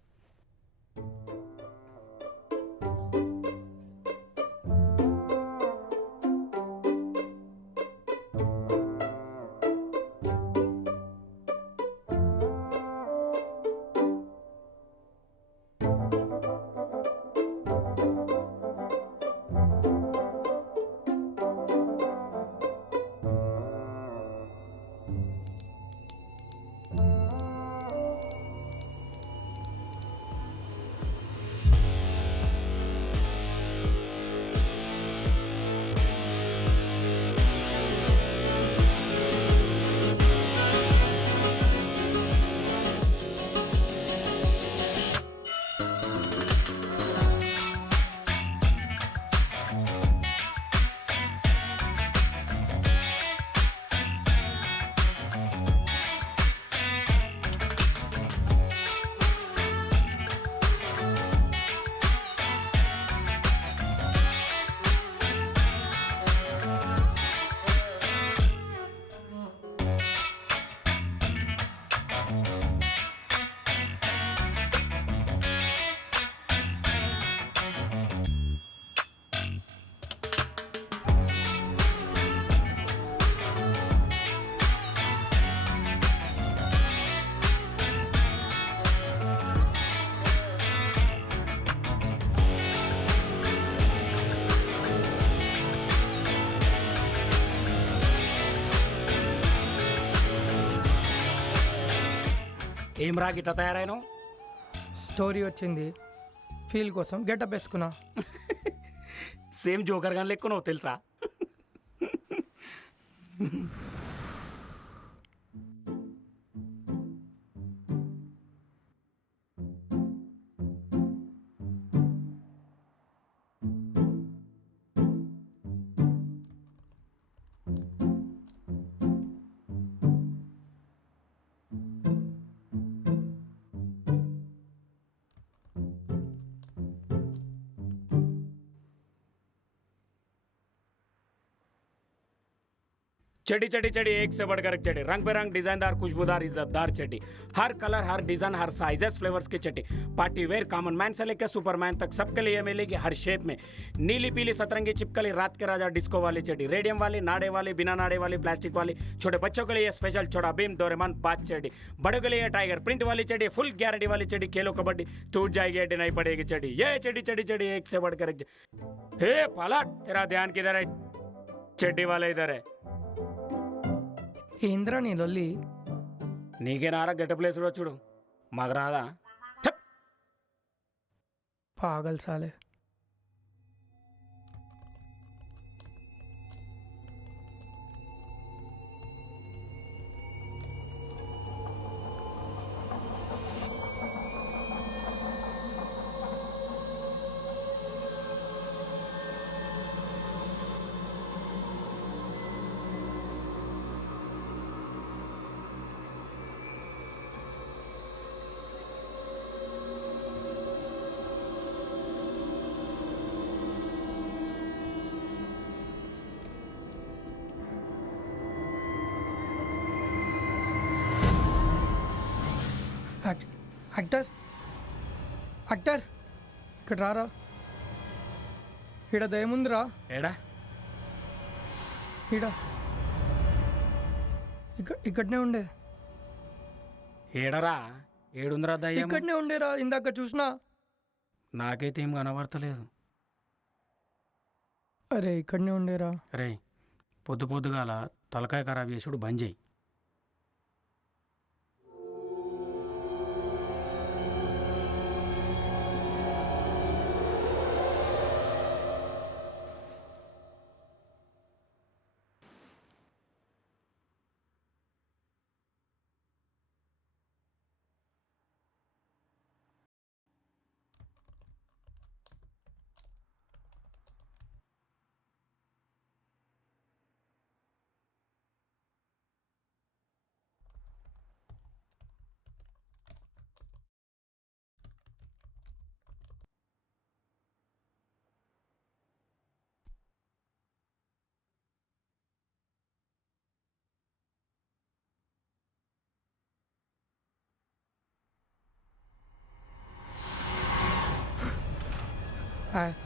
ఏం రా గిట్లా తయారైనావు? స్టోరీ వచ్చింది, ఫీల్ కోసం గెటప్ వేసుకున్నా. సేమ్ జోకర్ గాని లెక్క నువ్వు తెలుసా? चड्डी चड्डी चड्डी एक से बढ़कर एक चड्डी, रंग बिरंग डिजाइनदार खुशबूदार इज्जतदार चड्डी, हर कलर हर डिजाइन हर साइजेस फ्लेवर्स की चड्डी, पार्टी वेयर कॉमन मैन से लेकर सुपरमैन तक सबके लिए मिलेगी हर शेप में। नीली पीली सतरंगी चिपकली रात के राजा डिस्को वाली चड्डी, रेडियम वाली, नाड़े वाली, बिना नाड़े वाली, प्लास्टिक वाली, छोटे बच्चों के लिए स्पेशल छोटा भीम डोरेमन बात चड्डी, बड़ों के लिए टाइगर प्रिंट वाली चड्डी, फुल गारंटी वाली चड्डी, खेलो कबड्डी टूट जाएगी हड्डी नहीं पड़ेगी चड्डी, ये चड्डी चड्डी चड्डी एक से बढ़कर एक। हे पलट, तेरा ध्यान किधर है? चड्डी वाला इधर है। ఏంద్రా నీ లొల్లి? నీకే నారా గెట ప్లేస్ కూడా చూడు, మాకు రాదా? పాగల్ సాలే. యాక్టర్ యాక్టర్ ఇక్కడ రారా, ఈడ దయముందిరా. ఏడా? ఈడ ఇక్కడనే ఉండే. ఏడరా? ఏడుందిరా దయ్యం? ఇక్కడనే ఉండేరా, ఇందాక చూసినా. నాకైతే ఏం కనబడతలేదు. అరే ఇక్కడనే ఉండేరా. అరే పొద్దు పొద్దుగాల తలకాయ ఖరాబ్ చేసుడు బంద్ చేయి.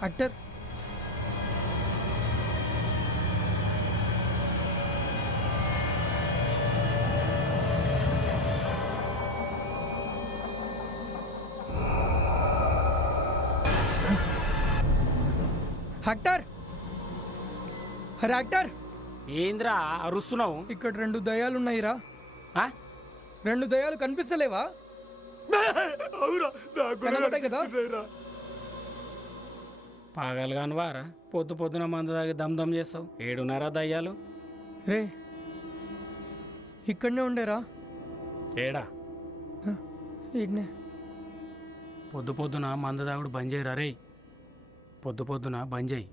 యాక్టర్ యాక్టర్ అరే యాక్టర్ ఏంద్రా అరుస్తున్నావు? ఇక్కడ 2 దయ్యాలు ఉన్నాయిరా. 2 దయ్యాలు కనిపిస్తలేవా? కనబడ్డాయి కదా. పాగలుగాను వారా, పొద్దు పొద్దున మందు తాగి దమ్ దమ్ చేస్తావు. ఏడున్నారా దయ్యాలు? రే ఇక్కడనే ఉండేరా. ఏడా? ఈడనే. పొద్దు పొద్దున మందు తాగుడు బంద్ చేయరా రే, పొద్దు పొద్దున బంద్ చేయి.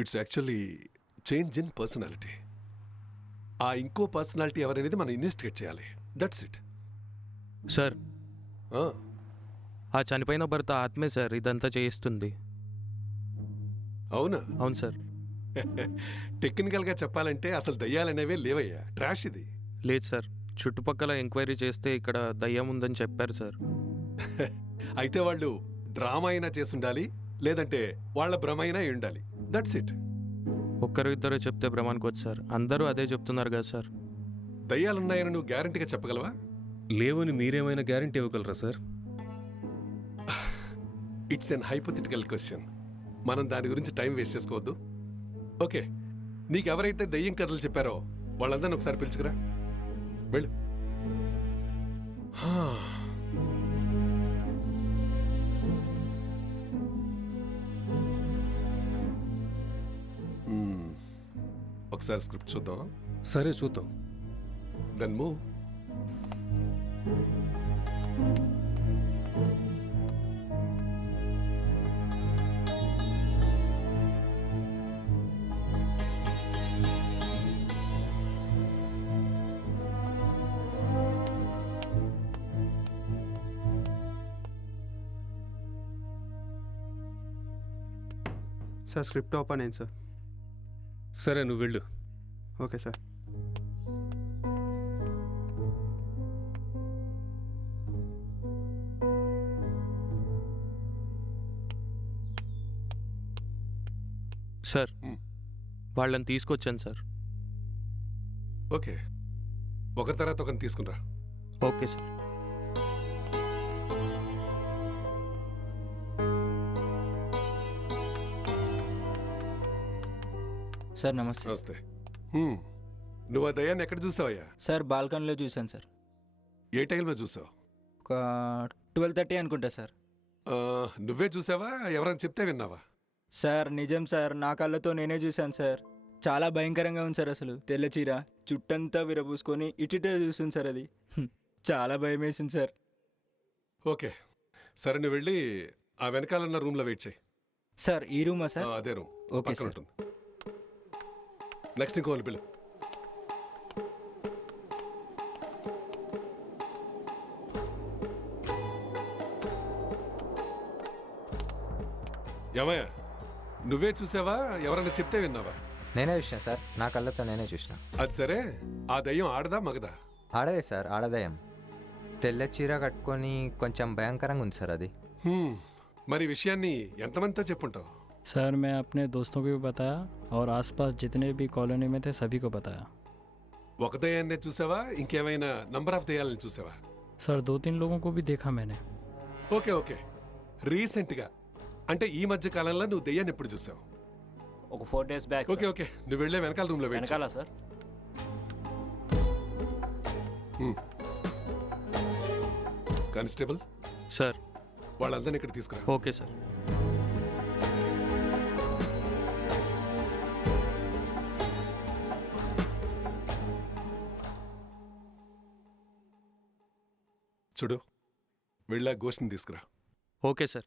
It's actually change in personality. ఆ ఇంకో పర్సనాలిటీ ఎవరనేది మనం ఇన్వెస్టిగేట్ చేయాలి. That's it. సార్ ఆ చనిపోయిన భర్త ఆత్మే సార్ ఇదంతా చేయిస్తుంది. అవునా? అవును సార్. టెక్నికల్గా చెప్పాలంటే అసలు దయ్యాలనేవే లేవయ్యా, ట్రాష్ ఇది. లేదు సార్, చుట్టుపక్కల ఎంక్వైరీ చేస్తే ఇక్కడ దయ్యం ఉందని చెప్పారు సార్. అయితే వాళ్ళు డ్రామా అయినా చేసుండాలి, లేదంటే వాళ్ళ భ్రమ అయినా ఉండాలి. That's it. ఒక్కరు ఇద్దరు చెప్తే భ్రమానికి సార్, అందరూ అదే చెప్తున్నారు కదా సార్. దయ్యాలున్నాయని నువ్వు గ్యారంటీగా చెప్పగలవా? లేవని మీరేమైనా గ్యారంటీ ఇవ్వగలరా sir? It's an hypothetical question. మనం దాని గురించి టైం వేస్ట్ చేసుకోవద్దు. ఓకే, నీకు ఎవరైతే దయ్యం కథలు చెప్పారో వాళ్ళందరినీ ఒకసారి పిలుచుకురా. వెళ్ళు. ఒకసారి స్క్రిప్ట్ చూద్దాం. సరే చూద్దాం. Then move. Sir script open అయింది సార్. సరే నువ్వు వెళ్ళు. Okay sir. సార్ వాళ్ళని తీసుకొచ్చాను సార్. ఓకే, ఒకరి తర్వాత ఒకరిని తీసుకునిరా. Okay sir. సార్ నమస్తే. నమస్తే. నువ్వు ఆ దయ్యాన్ని ఎక్కడ చూసావయ్యా? సార్ బాల్కనీలో చూశాను సార్. ఏ టైంలో చూసావు? ఒక 12:30 అనుకుంటా సార్. నువ్వే చూసావా, ఎవరైనా చెప్తే విన్నావా? సార్ నిజం సార్, నా కళ్ళతో నేనే చూశాను సార్. చాలా భయంకరంగా ఉంది సార్. అసలు తెల్ల చీర, చుట్టంతా విరబూసుకొని ఇటుటే చూస్తుంది సార్. అది చాలా భయం వేసింది సార్. ఓకే సరే, నువ్వు వెళ్ళి ఆ వెనకాలన్న రూమ్లో వెయిట్ చేయి. సార్ ఈ రూమా సార్? అదే రూమ్. Okay sir. ఉంటుంది. నెక్స్ట్ ఇంకో పిల్ల. ఏమయ్యా, నువ్వే చూసావా, ఎవరైనా చెప్తే విన్నావా? నేనే చూసిన సార్, నా కళ్ళతో నేనే చూసిన. అది సరే, ఆ దయ్యం ఆడదా మగదా? ఆడదే సార్, ఆడదయం. తెల్ల చీర కట్టుకొని కొంచెం భయంకరంగా ఉంది సార్ అది. మరి విషయాన్ని ఎంతమందితో చెప్పుంటావు? सर मैं अपने दोस्तों को भी बताया और आसपास जितने भी कॉलोनी में थे सभी को बताया. ఒక దయ్యాన్నే చూసావా, ఇంకేమైనా నంబర్ ఆఫ్ దయ్యాలను చూసావా? सर 2-3 लोगों को भी देखा मैंने. ఓకే ఓకే, రీసెంట్గా అంటే ఈ మధ్య కాలంలో నువ్వు దయ్యాన్ని ఎప్పుడు చూసావు? ఒక 4 days బ్యాక్. ఓకే ఓకే, నువ్వు వెళ్ళే వెనకాల రూమ్లో వెయిట్ చేయి. వెనకాల సార్. కానిస్టేబుల్ సార్, వాళ్ళందరినీ ఇక్కడ తీసుకురా. Okay sir. చూడు, వెళ్ళా గోష్ఠిని తీసుకురా. Okay sir.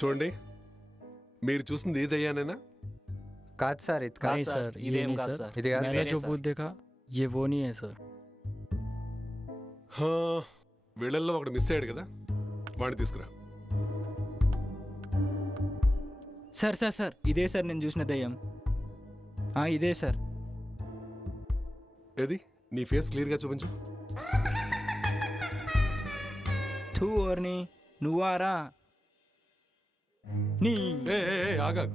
చూడండి, మీరు చూసింది ఏ దయ్యానేనా? కాదు సార్, ఇది नहीं सर, ये नहीं सर. ఇది కాదు मैंने సార్. जो भूत देखा ये वो नहीं है सर. వీళ్ళల్లో ఒకడు మిస్ అయ్యాడు కదా, వాడిని తీసుకురా. సార్ సార్ సార్, ఇదే సార్ నేను చూసిన దయ్యం. ఇదే సార్. ఏది, నీ ఫేస్ క్లియర్గా చూపించు. తూ ఓర్ని, నువ్వారా? నీ ఆగాగు.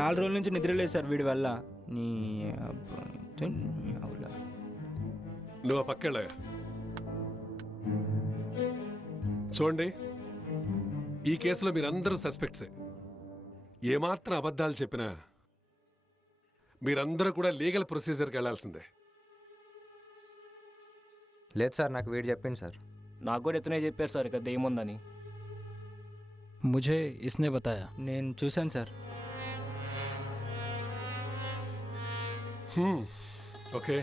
4 రోజుల నుంచి నిద్రలేదు సార్ వీడి వల్ల. నీ నువ్వు ఆ పక్కెళ్ళగా. చూడండి, ఈ కేసులో మీరందరూ సస్పెక్ట్సే. ఏమాత్రం అబద్ధాలు చెప్పినా మీరందరూ కూడా లీగల్ ప్రొసీజర్కి వెళ్లాల్సిందే. లేదు సార్, నాకు వీడు చెప్పింది సార్. నాకు కూడా ఎత్తనే చెప్పారు సార్ ఇక్కడ దెయ్యం ఉందని. मुझे इसने बताया. నేను చూశాను సార్. ఓకే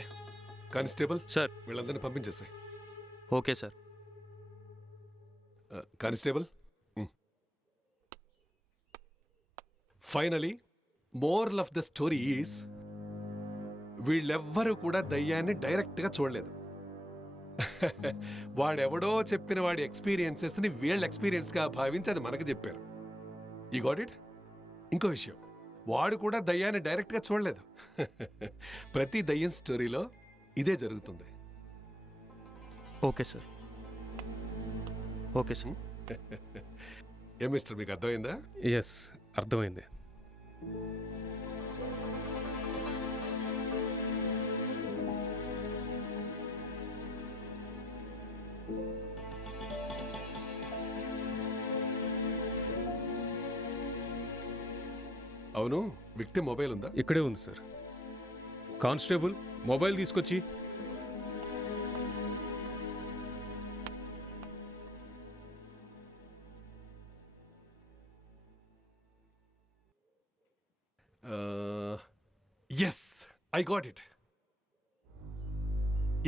కానిస్టేబుల్ సార్, వీళ్ళందరినీ పంపించేసాయి. Okay sir. Constable, finally moral of the story is, వీళ్ళెవ్వరూ కూడా దయ్యాన్ని డైరెక్ట్గా చూడలేదు. వాడెవడో చెప్పిన వాడి ఎక్స్పీరియన్సెస్ని వీళ్ళ ఎక్స్పీరియన్స్గా భావించి అది మనకు చెప్పారు. ఈ గాట్ ఇట్. ఇంకో విషయం, వాడు కూడా దయ్యాన్ని డైరెక్ట్గా చూడలేదు. ప్రతి దయ్యం స్టోరీలో ఇదే జరుగుతుంది. Okay sir. Okay sir. ఏ మిస్టర్, మీకు అర్థమైందా? ఎస్, అర్థమైంది. అవును, విక్టిమ్ మొబైల్ ఉందా? ఇక్కడే ఉంది సార్. కానిస్టేబుల్ మొబైల్ తీసుకొచ్చి. Yes, I got it.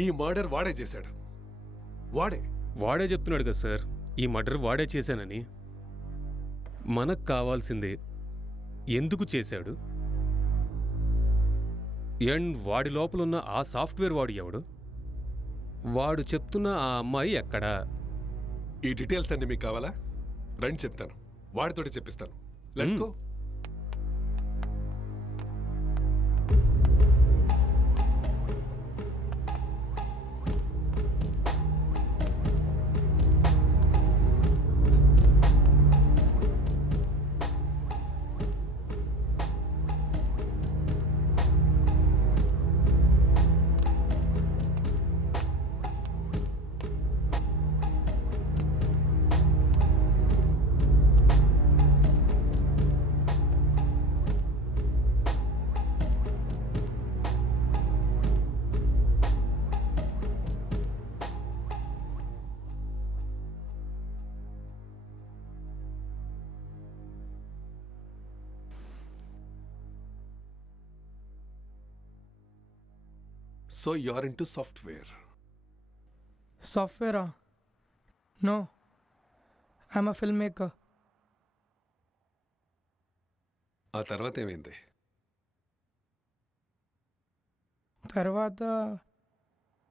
ఈ మర్డర్ వాడే చేశాడు. వాడే చెప్తున్నాడు కదా సార్, ఈ మర్డర్ వాడే చేశానని. మనకు కావాల్సిందే ఎందుకు చేశాడు, అండ్ వాడి లోపల ఉన్న ఆ సాఫ్ట్వేర్ వాడు ఎవడు, వాడు చెప్తున్న ఆ అమ్మాయి ఎక్కడా. ఈ డీటెయిల్స్ అన్ని మీకు కావాలా? రండి చెప్తాను, వాడితోటి చెప్పిస్తాను. Let's go. So you're into software. Software? No. I'm a filmmaker. ఆ తర్వాత ఏమైంది? తర్వాత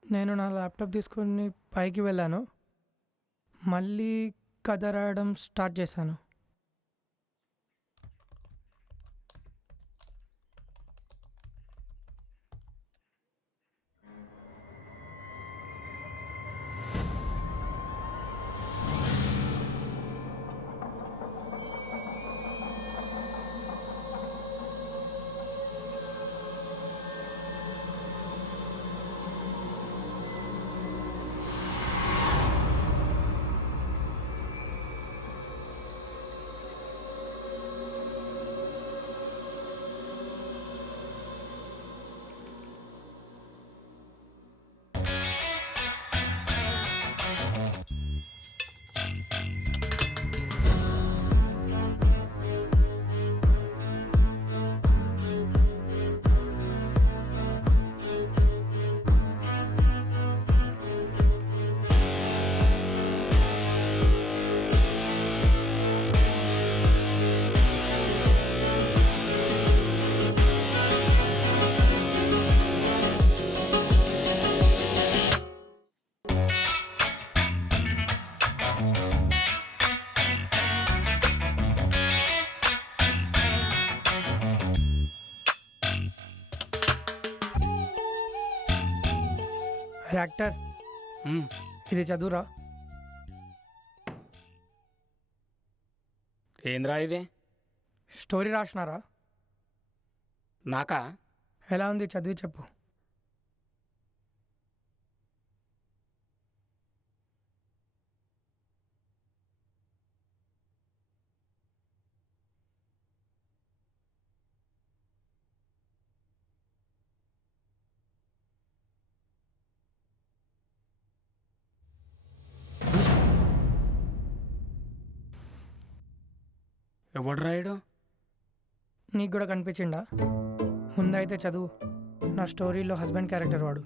నేను నా ల్యాప్టాప్ తీసుకొని పైకి వెళ్ళాను, మళ్ళీ కథ రాయడం స్టార్ట్ చేశాను. యాక్టర్, ఇది చదువురా. ఏంద్రా ఇది? స్టోరీ రాసినారా? నాకా? ఎలా ఉంది చదివి చెప్పు. ఎవడు రాయడు? నీకు కూడా కనిపించిండా? ముందైతే చదువు. నా స్టోరీలో హస్బెండ్ క్యారెక్టర్ వాడు.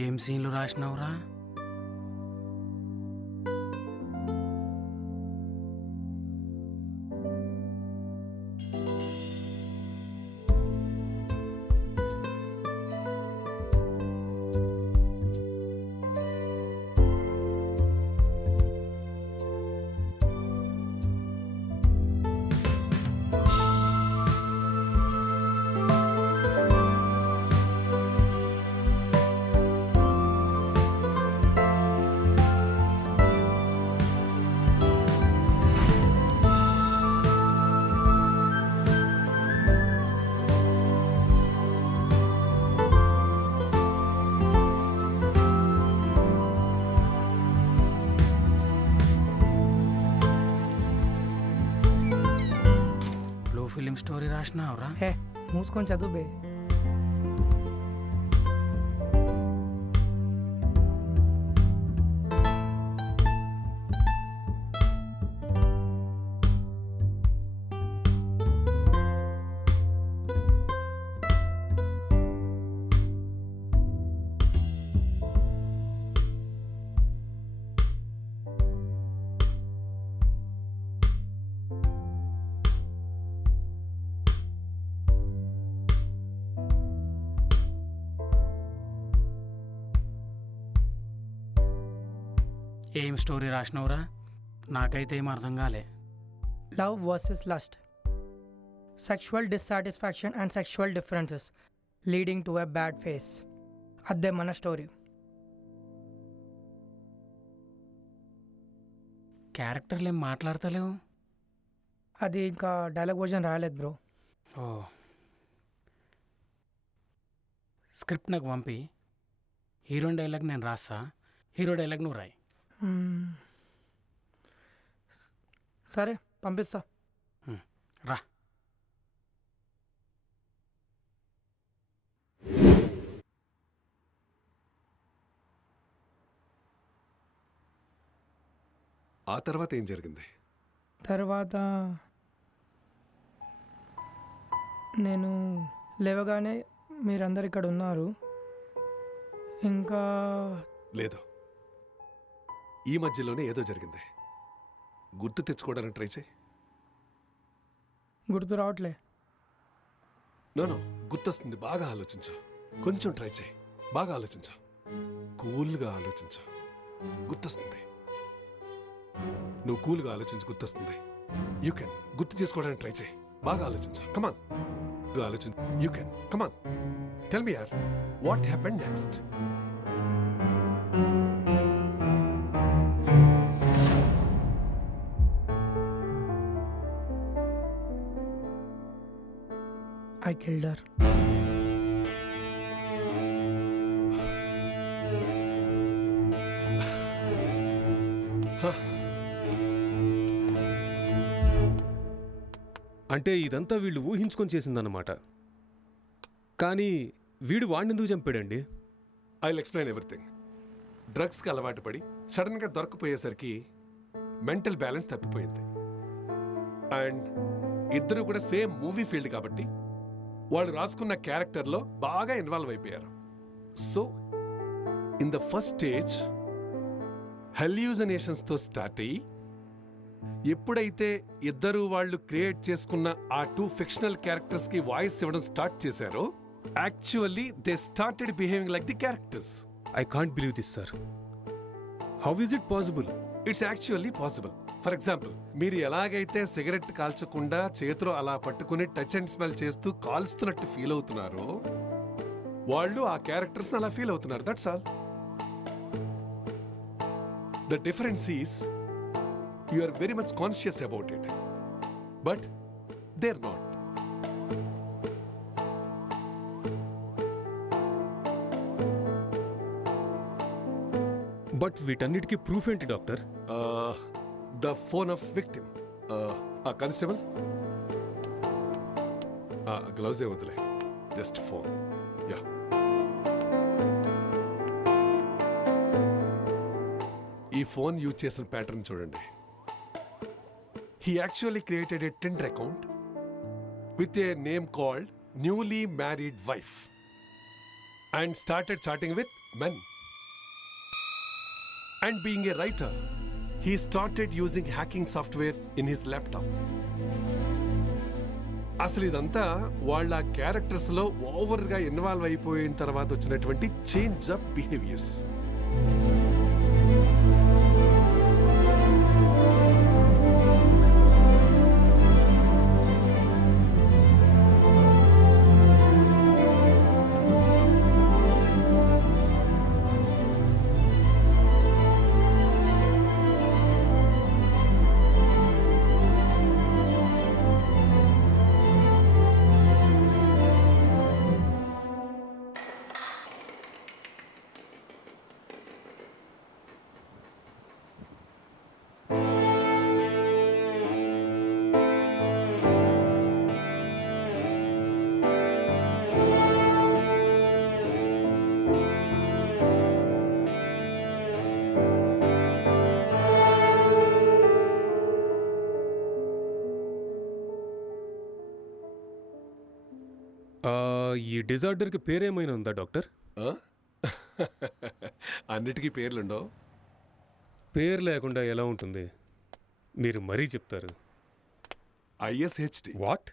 ఏం సీన్లు రాసినావురా? స్టోరీ రాసినావురా? హే మూసుకొని చదువు బే. ఏం స్టోరీ రాసినావురా? నాకైతే ఏం అర్థం కాలే. Love versus lust, sexual dissatisfaction and sexual differences leading to a bad phase. అదే మన స్టోరీ. క్యారెక్టర్లు ఏం మాట్లాడతలేవు. అది ఇంకా డైలాగ్ వర్జన్ రాయలేదు బ్రో. ఓ, స్క్రిప్ట్ నాకు పంపి, హీరోయిన్ డైలాగ్ నేను రాస్తా, హీరో డైలాగ్ నువ్వు రాయి. సరే పంపిస్తా. రా. ఆ తర్వాత ఏం జరిగింది? తర్వాత నేను లేవగానే మీరందరు ఇక్కడ ఉన్నారు. ఇంకా లేదు, ఈ మధ్యలోనే ఏదో జరిగింది. గుర్తు తెచ్చుకోవడానికి ట్రై చేయి. గుర్తు రావట్లే. నో గుర్తొస్తుంది. బాగా ఆలోచించు. కొంచెం ట్రై చేయి. బాగా ఆలోచించు. కూల్గా ఆలోచించు. గుర్తొస్తుంది. నువ్వు కూల్గా ఆలోచించు. గుర్తొస్తుంది. You can. గుర్తు చేసుకోవడానికి ట్రై చేయి. బాగా ఆలోచించు. కమాన్. ఆలోచించు. You can. Come on. Tell me యార్, what happened next? I killed her. అంటే ఇదంతా వీళ్ళు ఊహించుకొని చేసిందన్నమాట. కానీ వీడు వాడినెందుకు చంపాడండి? I will explain everything. డ్రగ్స్కి అలవాటు పడి సడన్గా దొరకపోయేసరికి మెంటల్ బ్యాలెన్స్ తప్పిపోయింది. అండ్ ఇద్దరు కూడా సేమ్ మూవీ ఫీల్డ్ కాబట్టి వాళ్ళు రాసుకున్న క్యారెక్టర్లో బాగా ఇన్వాల్వ్ అయిపోయారు. So in the first stage హెల్యూజనేషన్స్తో స్టార్ట్ అయ్యి, ఎప్పుడైతే ఇద్దరు వాళ్ళు క్రియేట్ చేసుకున్న ఆ 2 ఫిక్షనల్ క్యారెక్టర్స్కి వాయిస్ ఇవ్వడం స్టార్ట్ చేశారో, actually they started behaving like the characters. I can't believe this sir. How is it possible? It's actually possible. For example, మీరు ఎలాగైతే సిగరెట్ కాల్చకుండా చేతిలో అలా పట్టుకుని టచ్ అండ్ స్మెల్ చేస్తూ కాల్స్తున్నట్టు ఫీల్ అవుతున్నారో, వాళ్ళు ఆ క్యారెక్టర్స్ అలా ఫీల్ అవుతున్నారు. That's all. The difference is you are very much conscious about it, but they are not. But వీటన్నిటికీ ప్రూఫ్ ఏంటి doctor? The phone of victim. Constable, gloves ఏ వదిలే, జస్ట్ ఫోన్. యా, ఈ ఫోన్ యూజ్ చేసిన pattern చూడండి. He actually created a Tinder account with a name called newly married wife and started chatting with men. And being a writer, he started using hacking softwares in his laptop. అసలు ఇదంతా వాళ్ళ క్యారెక్టర్స్లో ఓవర్గా involve అయిపోయిన తర్వాత వచ్చినటువంటి change of behaviours. ఈ డిజార్డర్కి పేరేమైనా ఉందా doctor? అన్నిటికీ పేర్లుండవు. పేరు లేకుండా ఎలా ఉంటుంది? మీరు మరీ చెప్తారు. ISHD. What?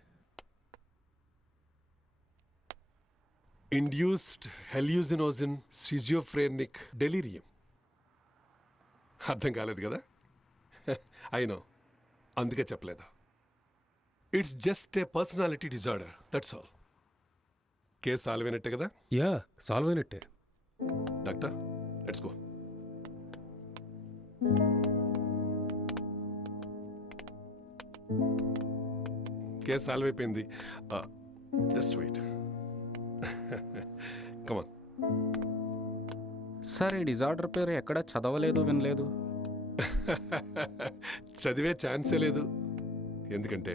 Induced hallucinogen schizophrenic delirium. అర్థం కాలేదు కదా? అయినో, అందుకే చెప్పలేదు. It's just a personality disorder, that's all. Case solve అయినట్టే కదా? యా, సాల్వ్ అయినట్టే. Doctor, let's go. Case solve అయిపోయింది. Just wait. కమాన్. సార్, ఈ డిజార్డర్ పేరు ఎక్కడ చదవలేదు, వినలేదు. చదివే ఛాన్సే లేదు. ఎందుకంటే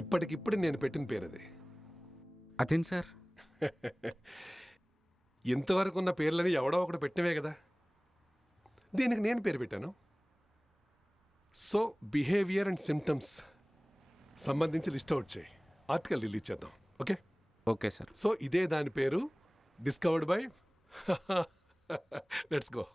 ఇప్పటికిప్పుడు నేను పెట్టిన పేరు అది. అదేం సార్? ఇంతవరకు ఉన్న పేర్లని ఎవడో ఒకడు పెట్టినవే కదా. దీనికి నేను పేరు పెట్టాను. సో బిహేవియర్ అండ్ సిమ్టమ్స్ సంబంధించి లిస్ట్ అవుట్ చేయి. ఆర్టికల్ రిలీజ్ చేద్దాం. ఓకే? Okay sir. సో ఇదే దాని పేరు, డిస్కవర్డ్ బై. Let's go.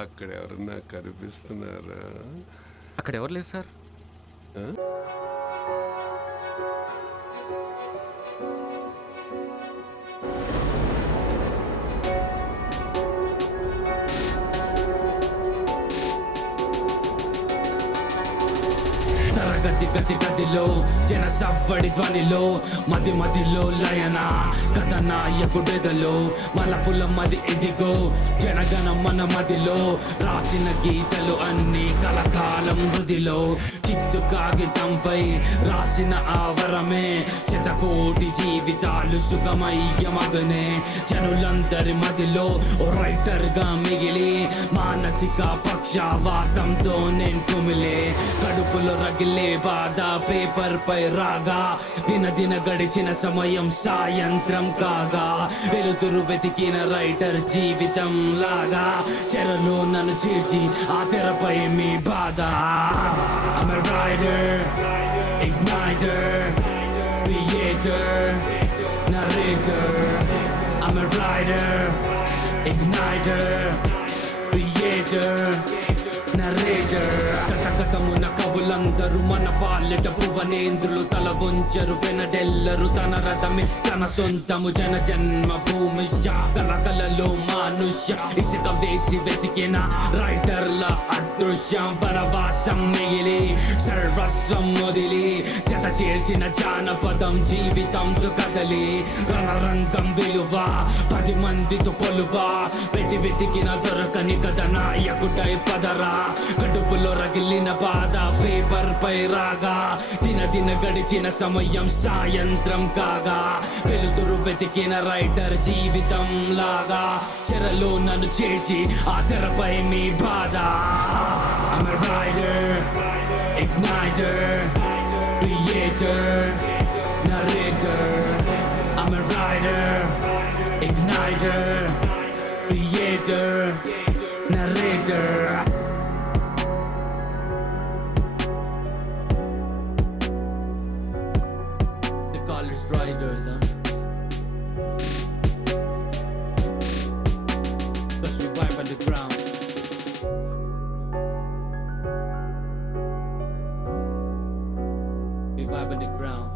అక్కడ ఎవరన్నా కనిపిస్తున్నారా? అక్కడ ఎవరు లేదు సార్. గతి గదిలో జన సవ్వడి ధ్వనిలో మది మదిలో లయన కథ నాయకుడెదలో మలపుల మది ఇదిగో జనగణ మన మదిలో రాసిన గీతలు అన్ని కలకాలం హృదిలో చిత్తు కాగితంపై రాసిన ఆవరమే శతకోటి జీవితాలు సుఖమయ్యమగనే జనులందరి మదిలో ఓ రైటర్ గా మిగిలి మానసిక పక్షవాతంతో నేను కుమిలే కడుపులో రగిలే బాధ పేపర్ పై రాగా దిన గడిచిన సమయం సాయంత్రం కాగా వెలుతురు వెతికిన రైటర్ జీవితం లాగా చెరలో నన్ను చీల్చి ఆ తెరపై మీ బాధ. I'm a writer, igniter, creator, narrator. I'm a writer, igniter, creator, narrator. కథమున కవులందరూ మన పాలెట భువనేంద్రులు తల వంచరు పెనడెల్లరు తన రథమే తన సొంతము జన జన్మ భూమి కలకలలో మానుష్య ఇసుక వేసి వెతికిన రైటర్ల అదృశ్యం వనవాసం మిగిలి సర్వస్వం మొదిలి జత చేర్చిన జానపదం జీవితంతో కదలి రణరంగం విలువ 10 మందితో పొలువ వెతికిన దొరకని కథ నాయకుడై పదరా కడుపులో రగిలిన బాధ పేపర్ పై రాగా దిన గడిచిన సమయం సాయంత్రం కాగా వెలుతురు వెతికిన రైటర్ జీవితం లాగా చెరలో నన్ను చేర్చి ఆ తెరపై మీ బాధ. I'm a writer, igniter, creator, narrator. I'm a writer, igniter, creator, narrator. College riders, cause we vibe on the ground. We vibe on the ground.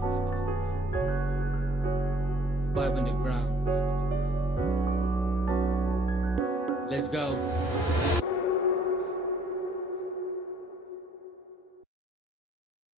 Vibe on the ground. Let's go.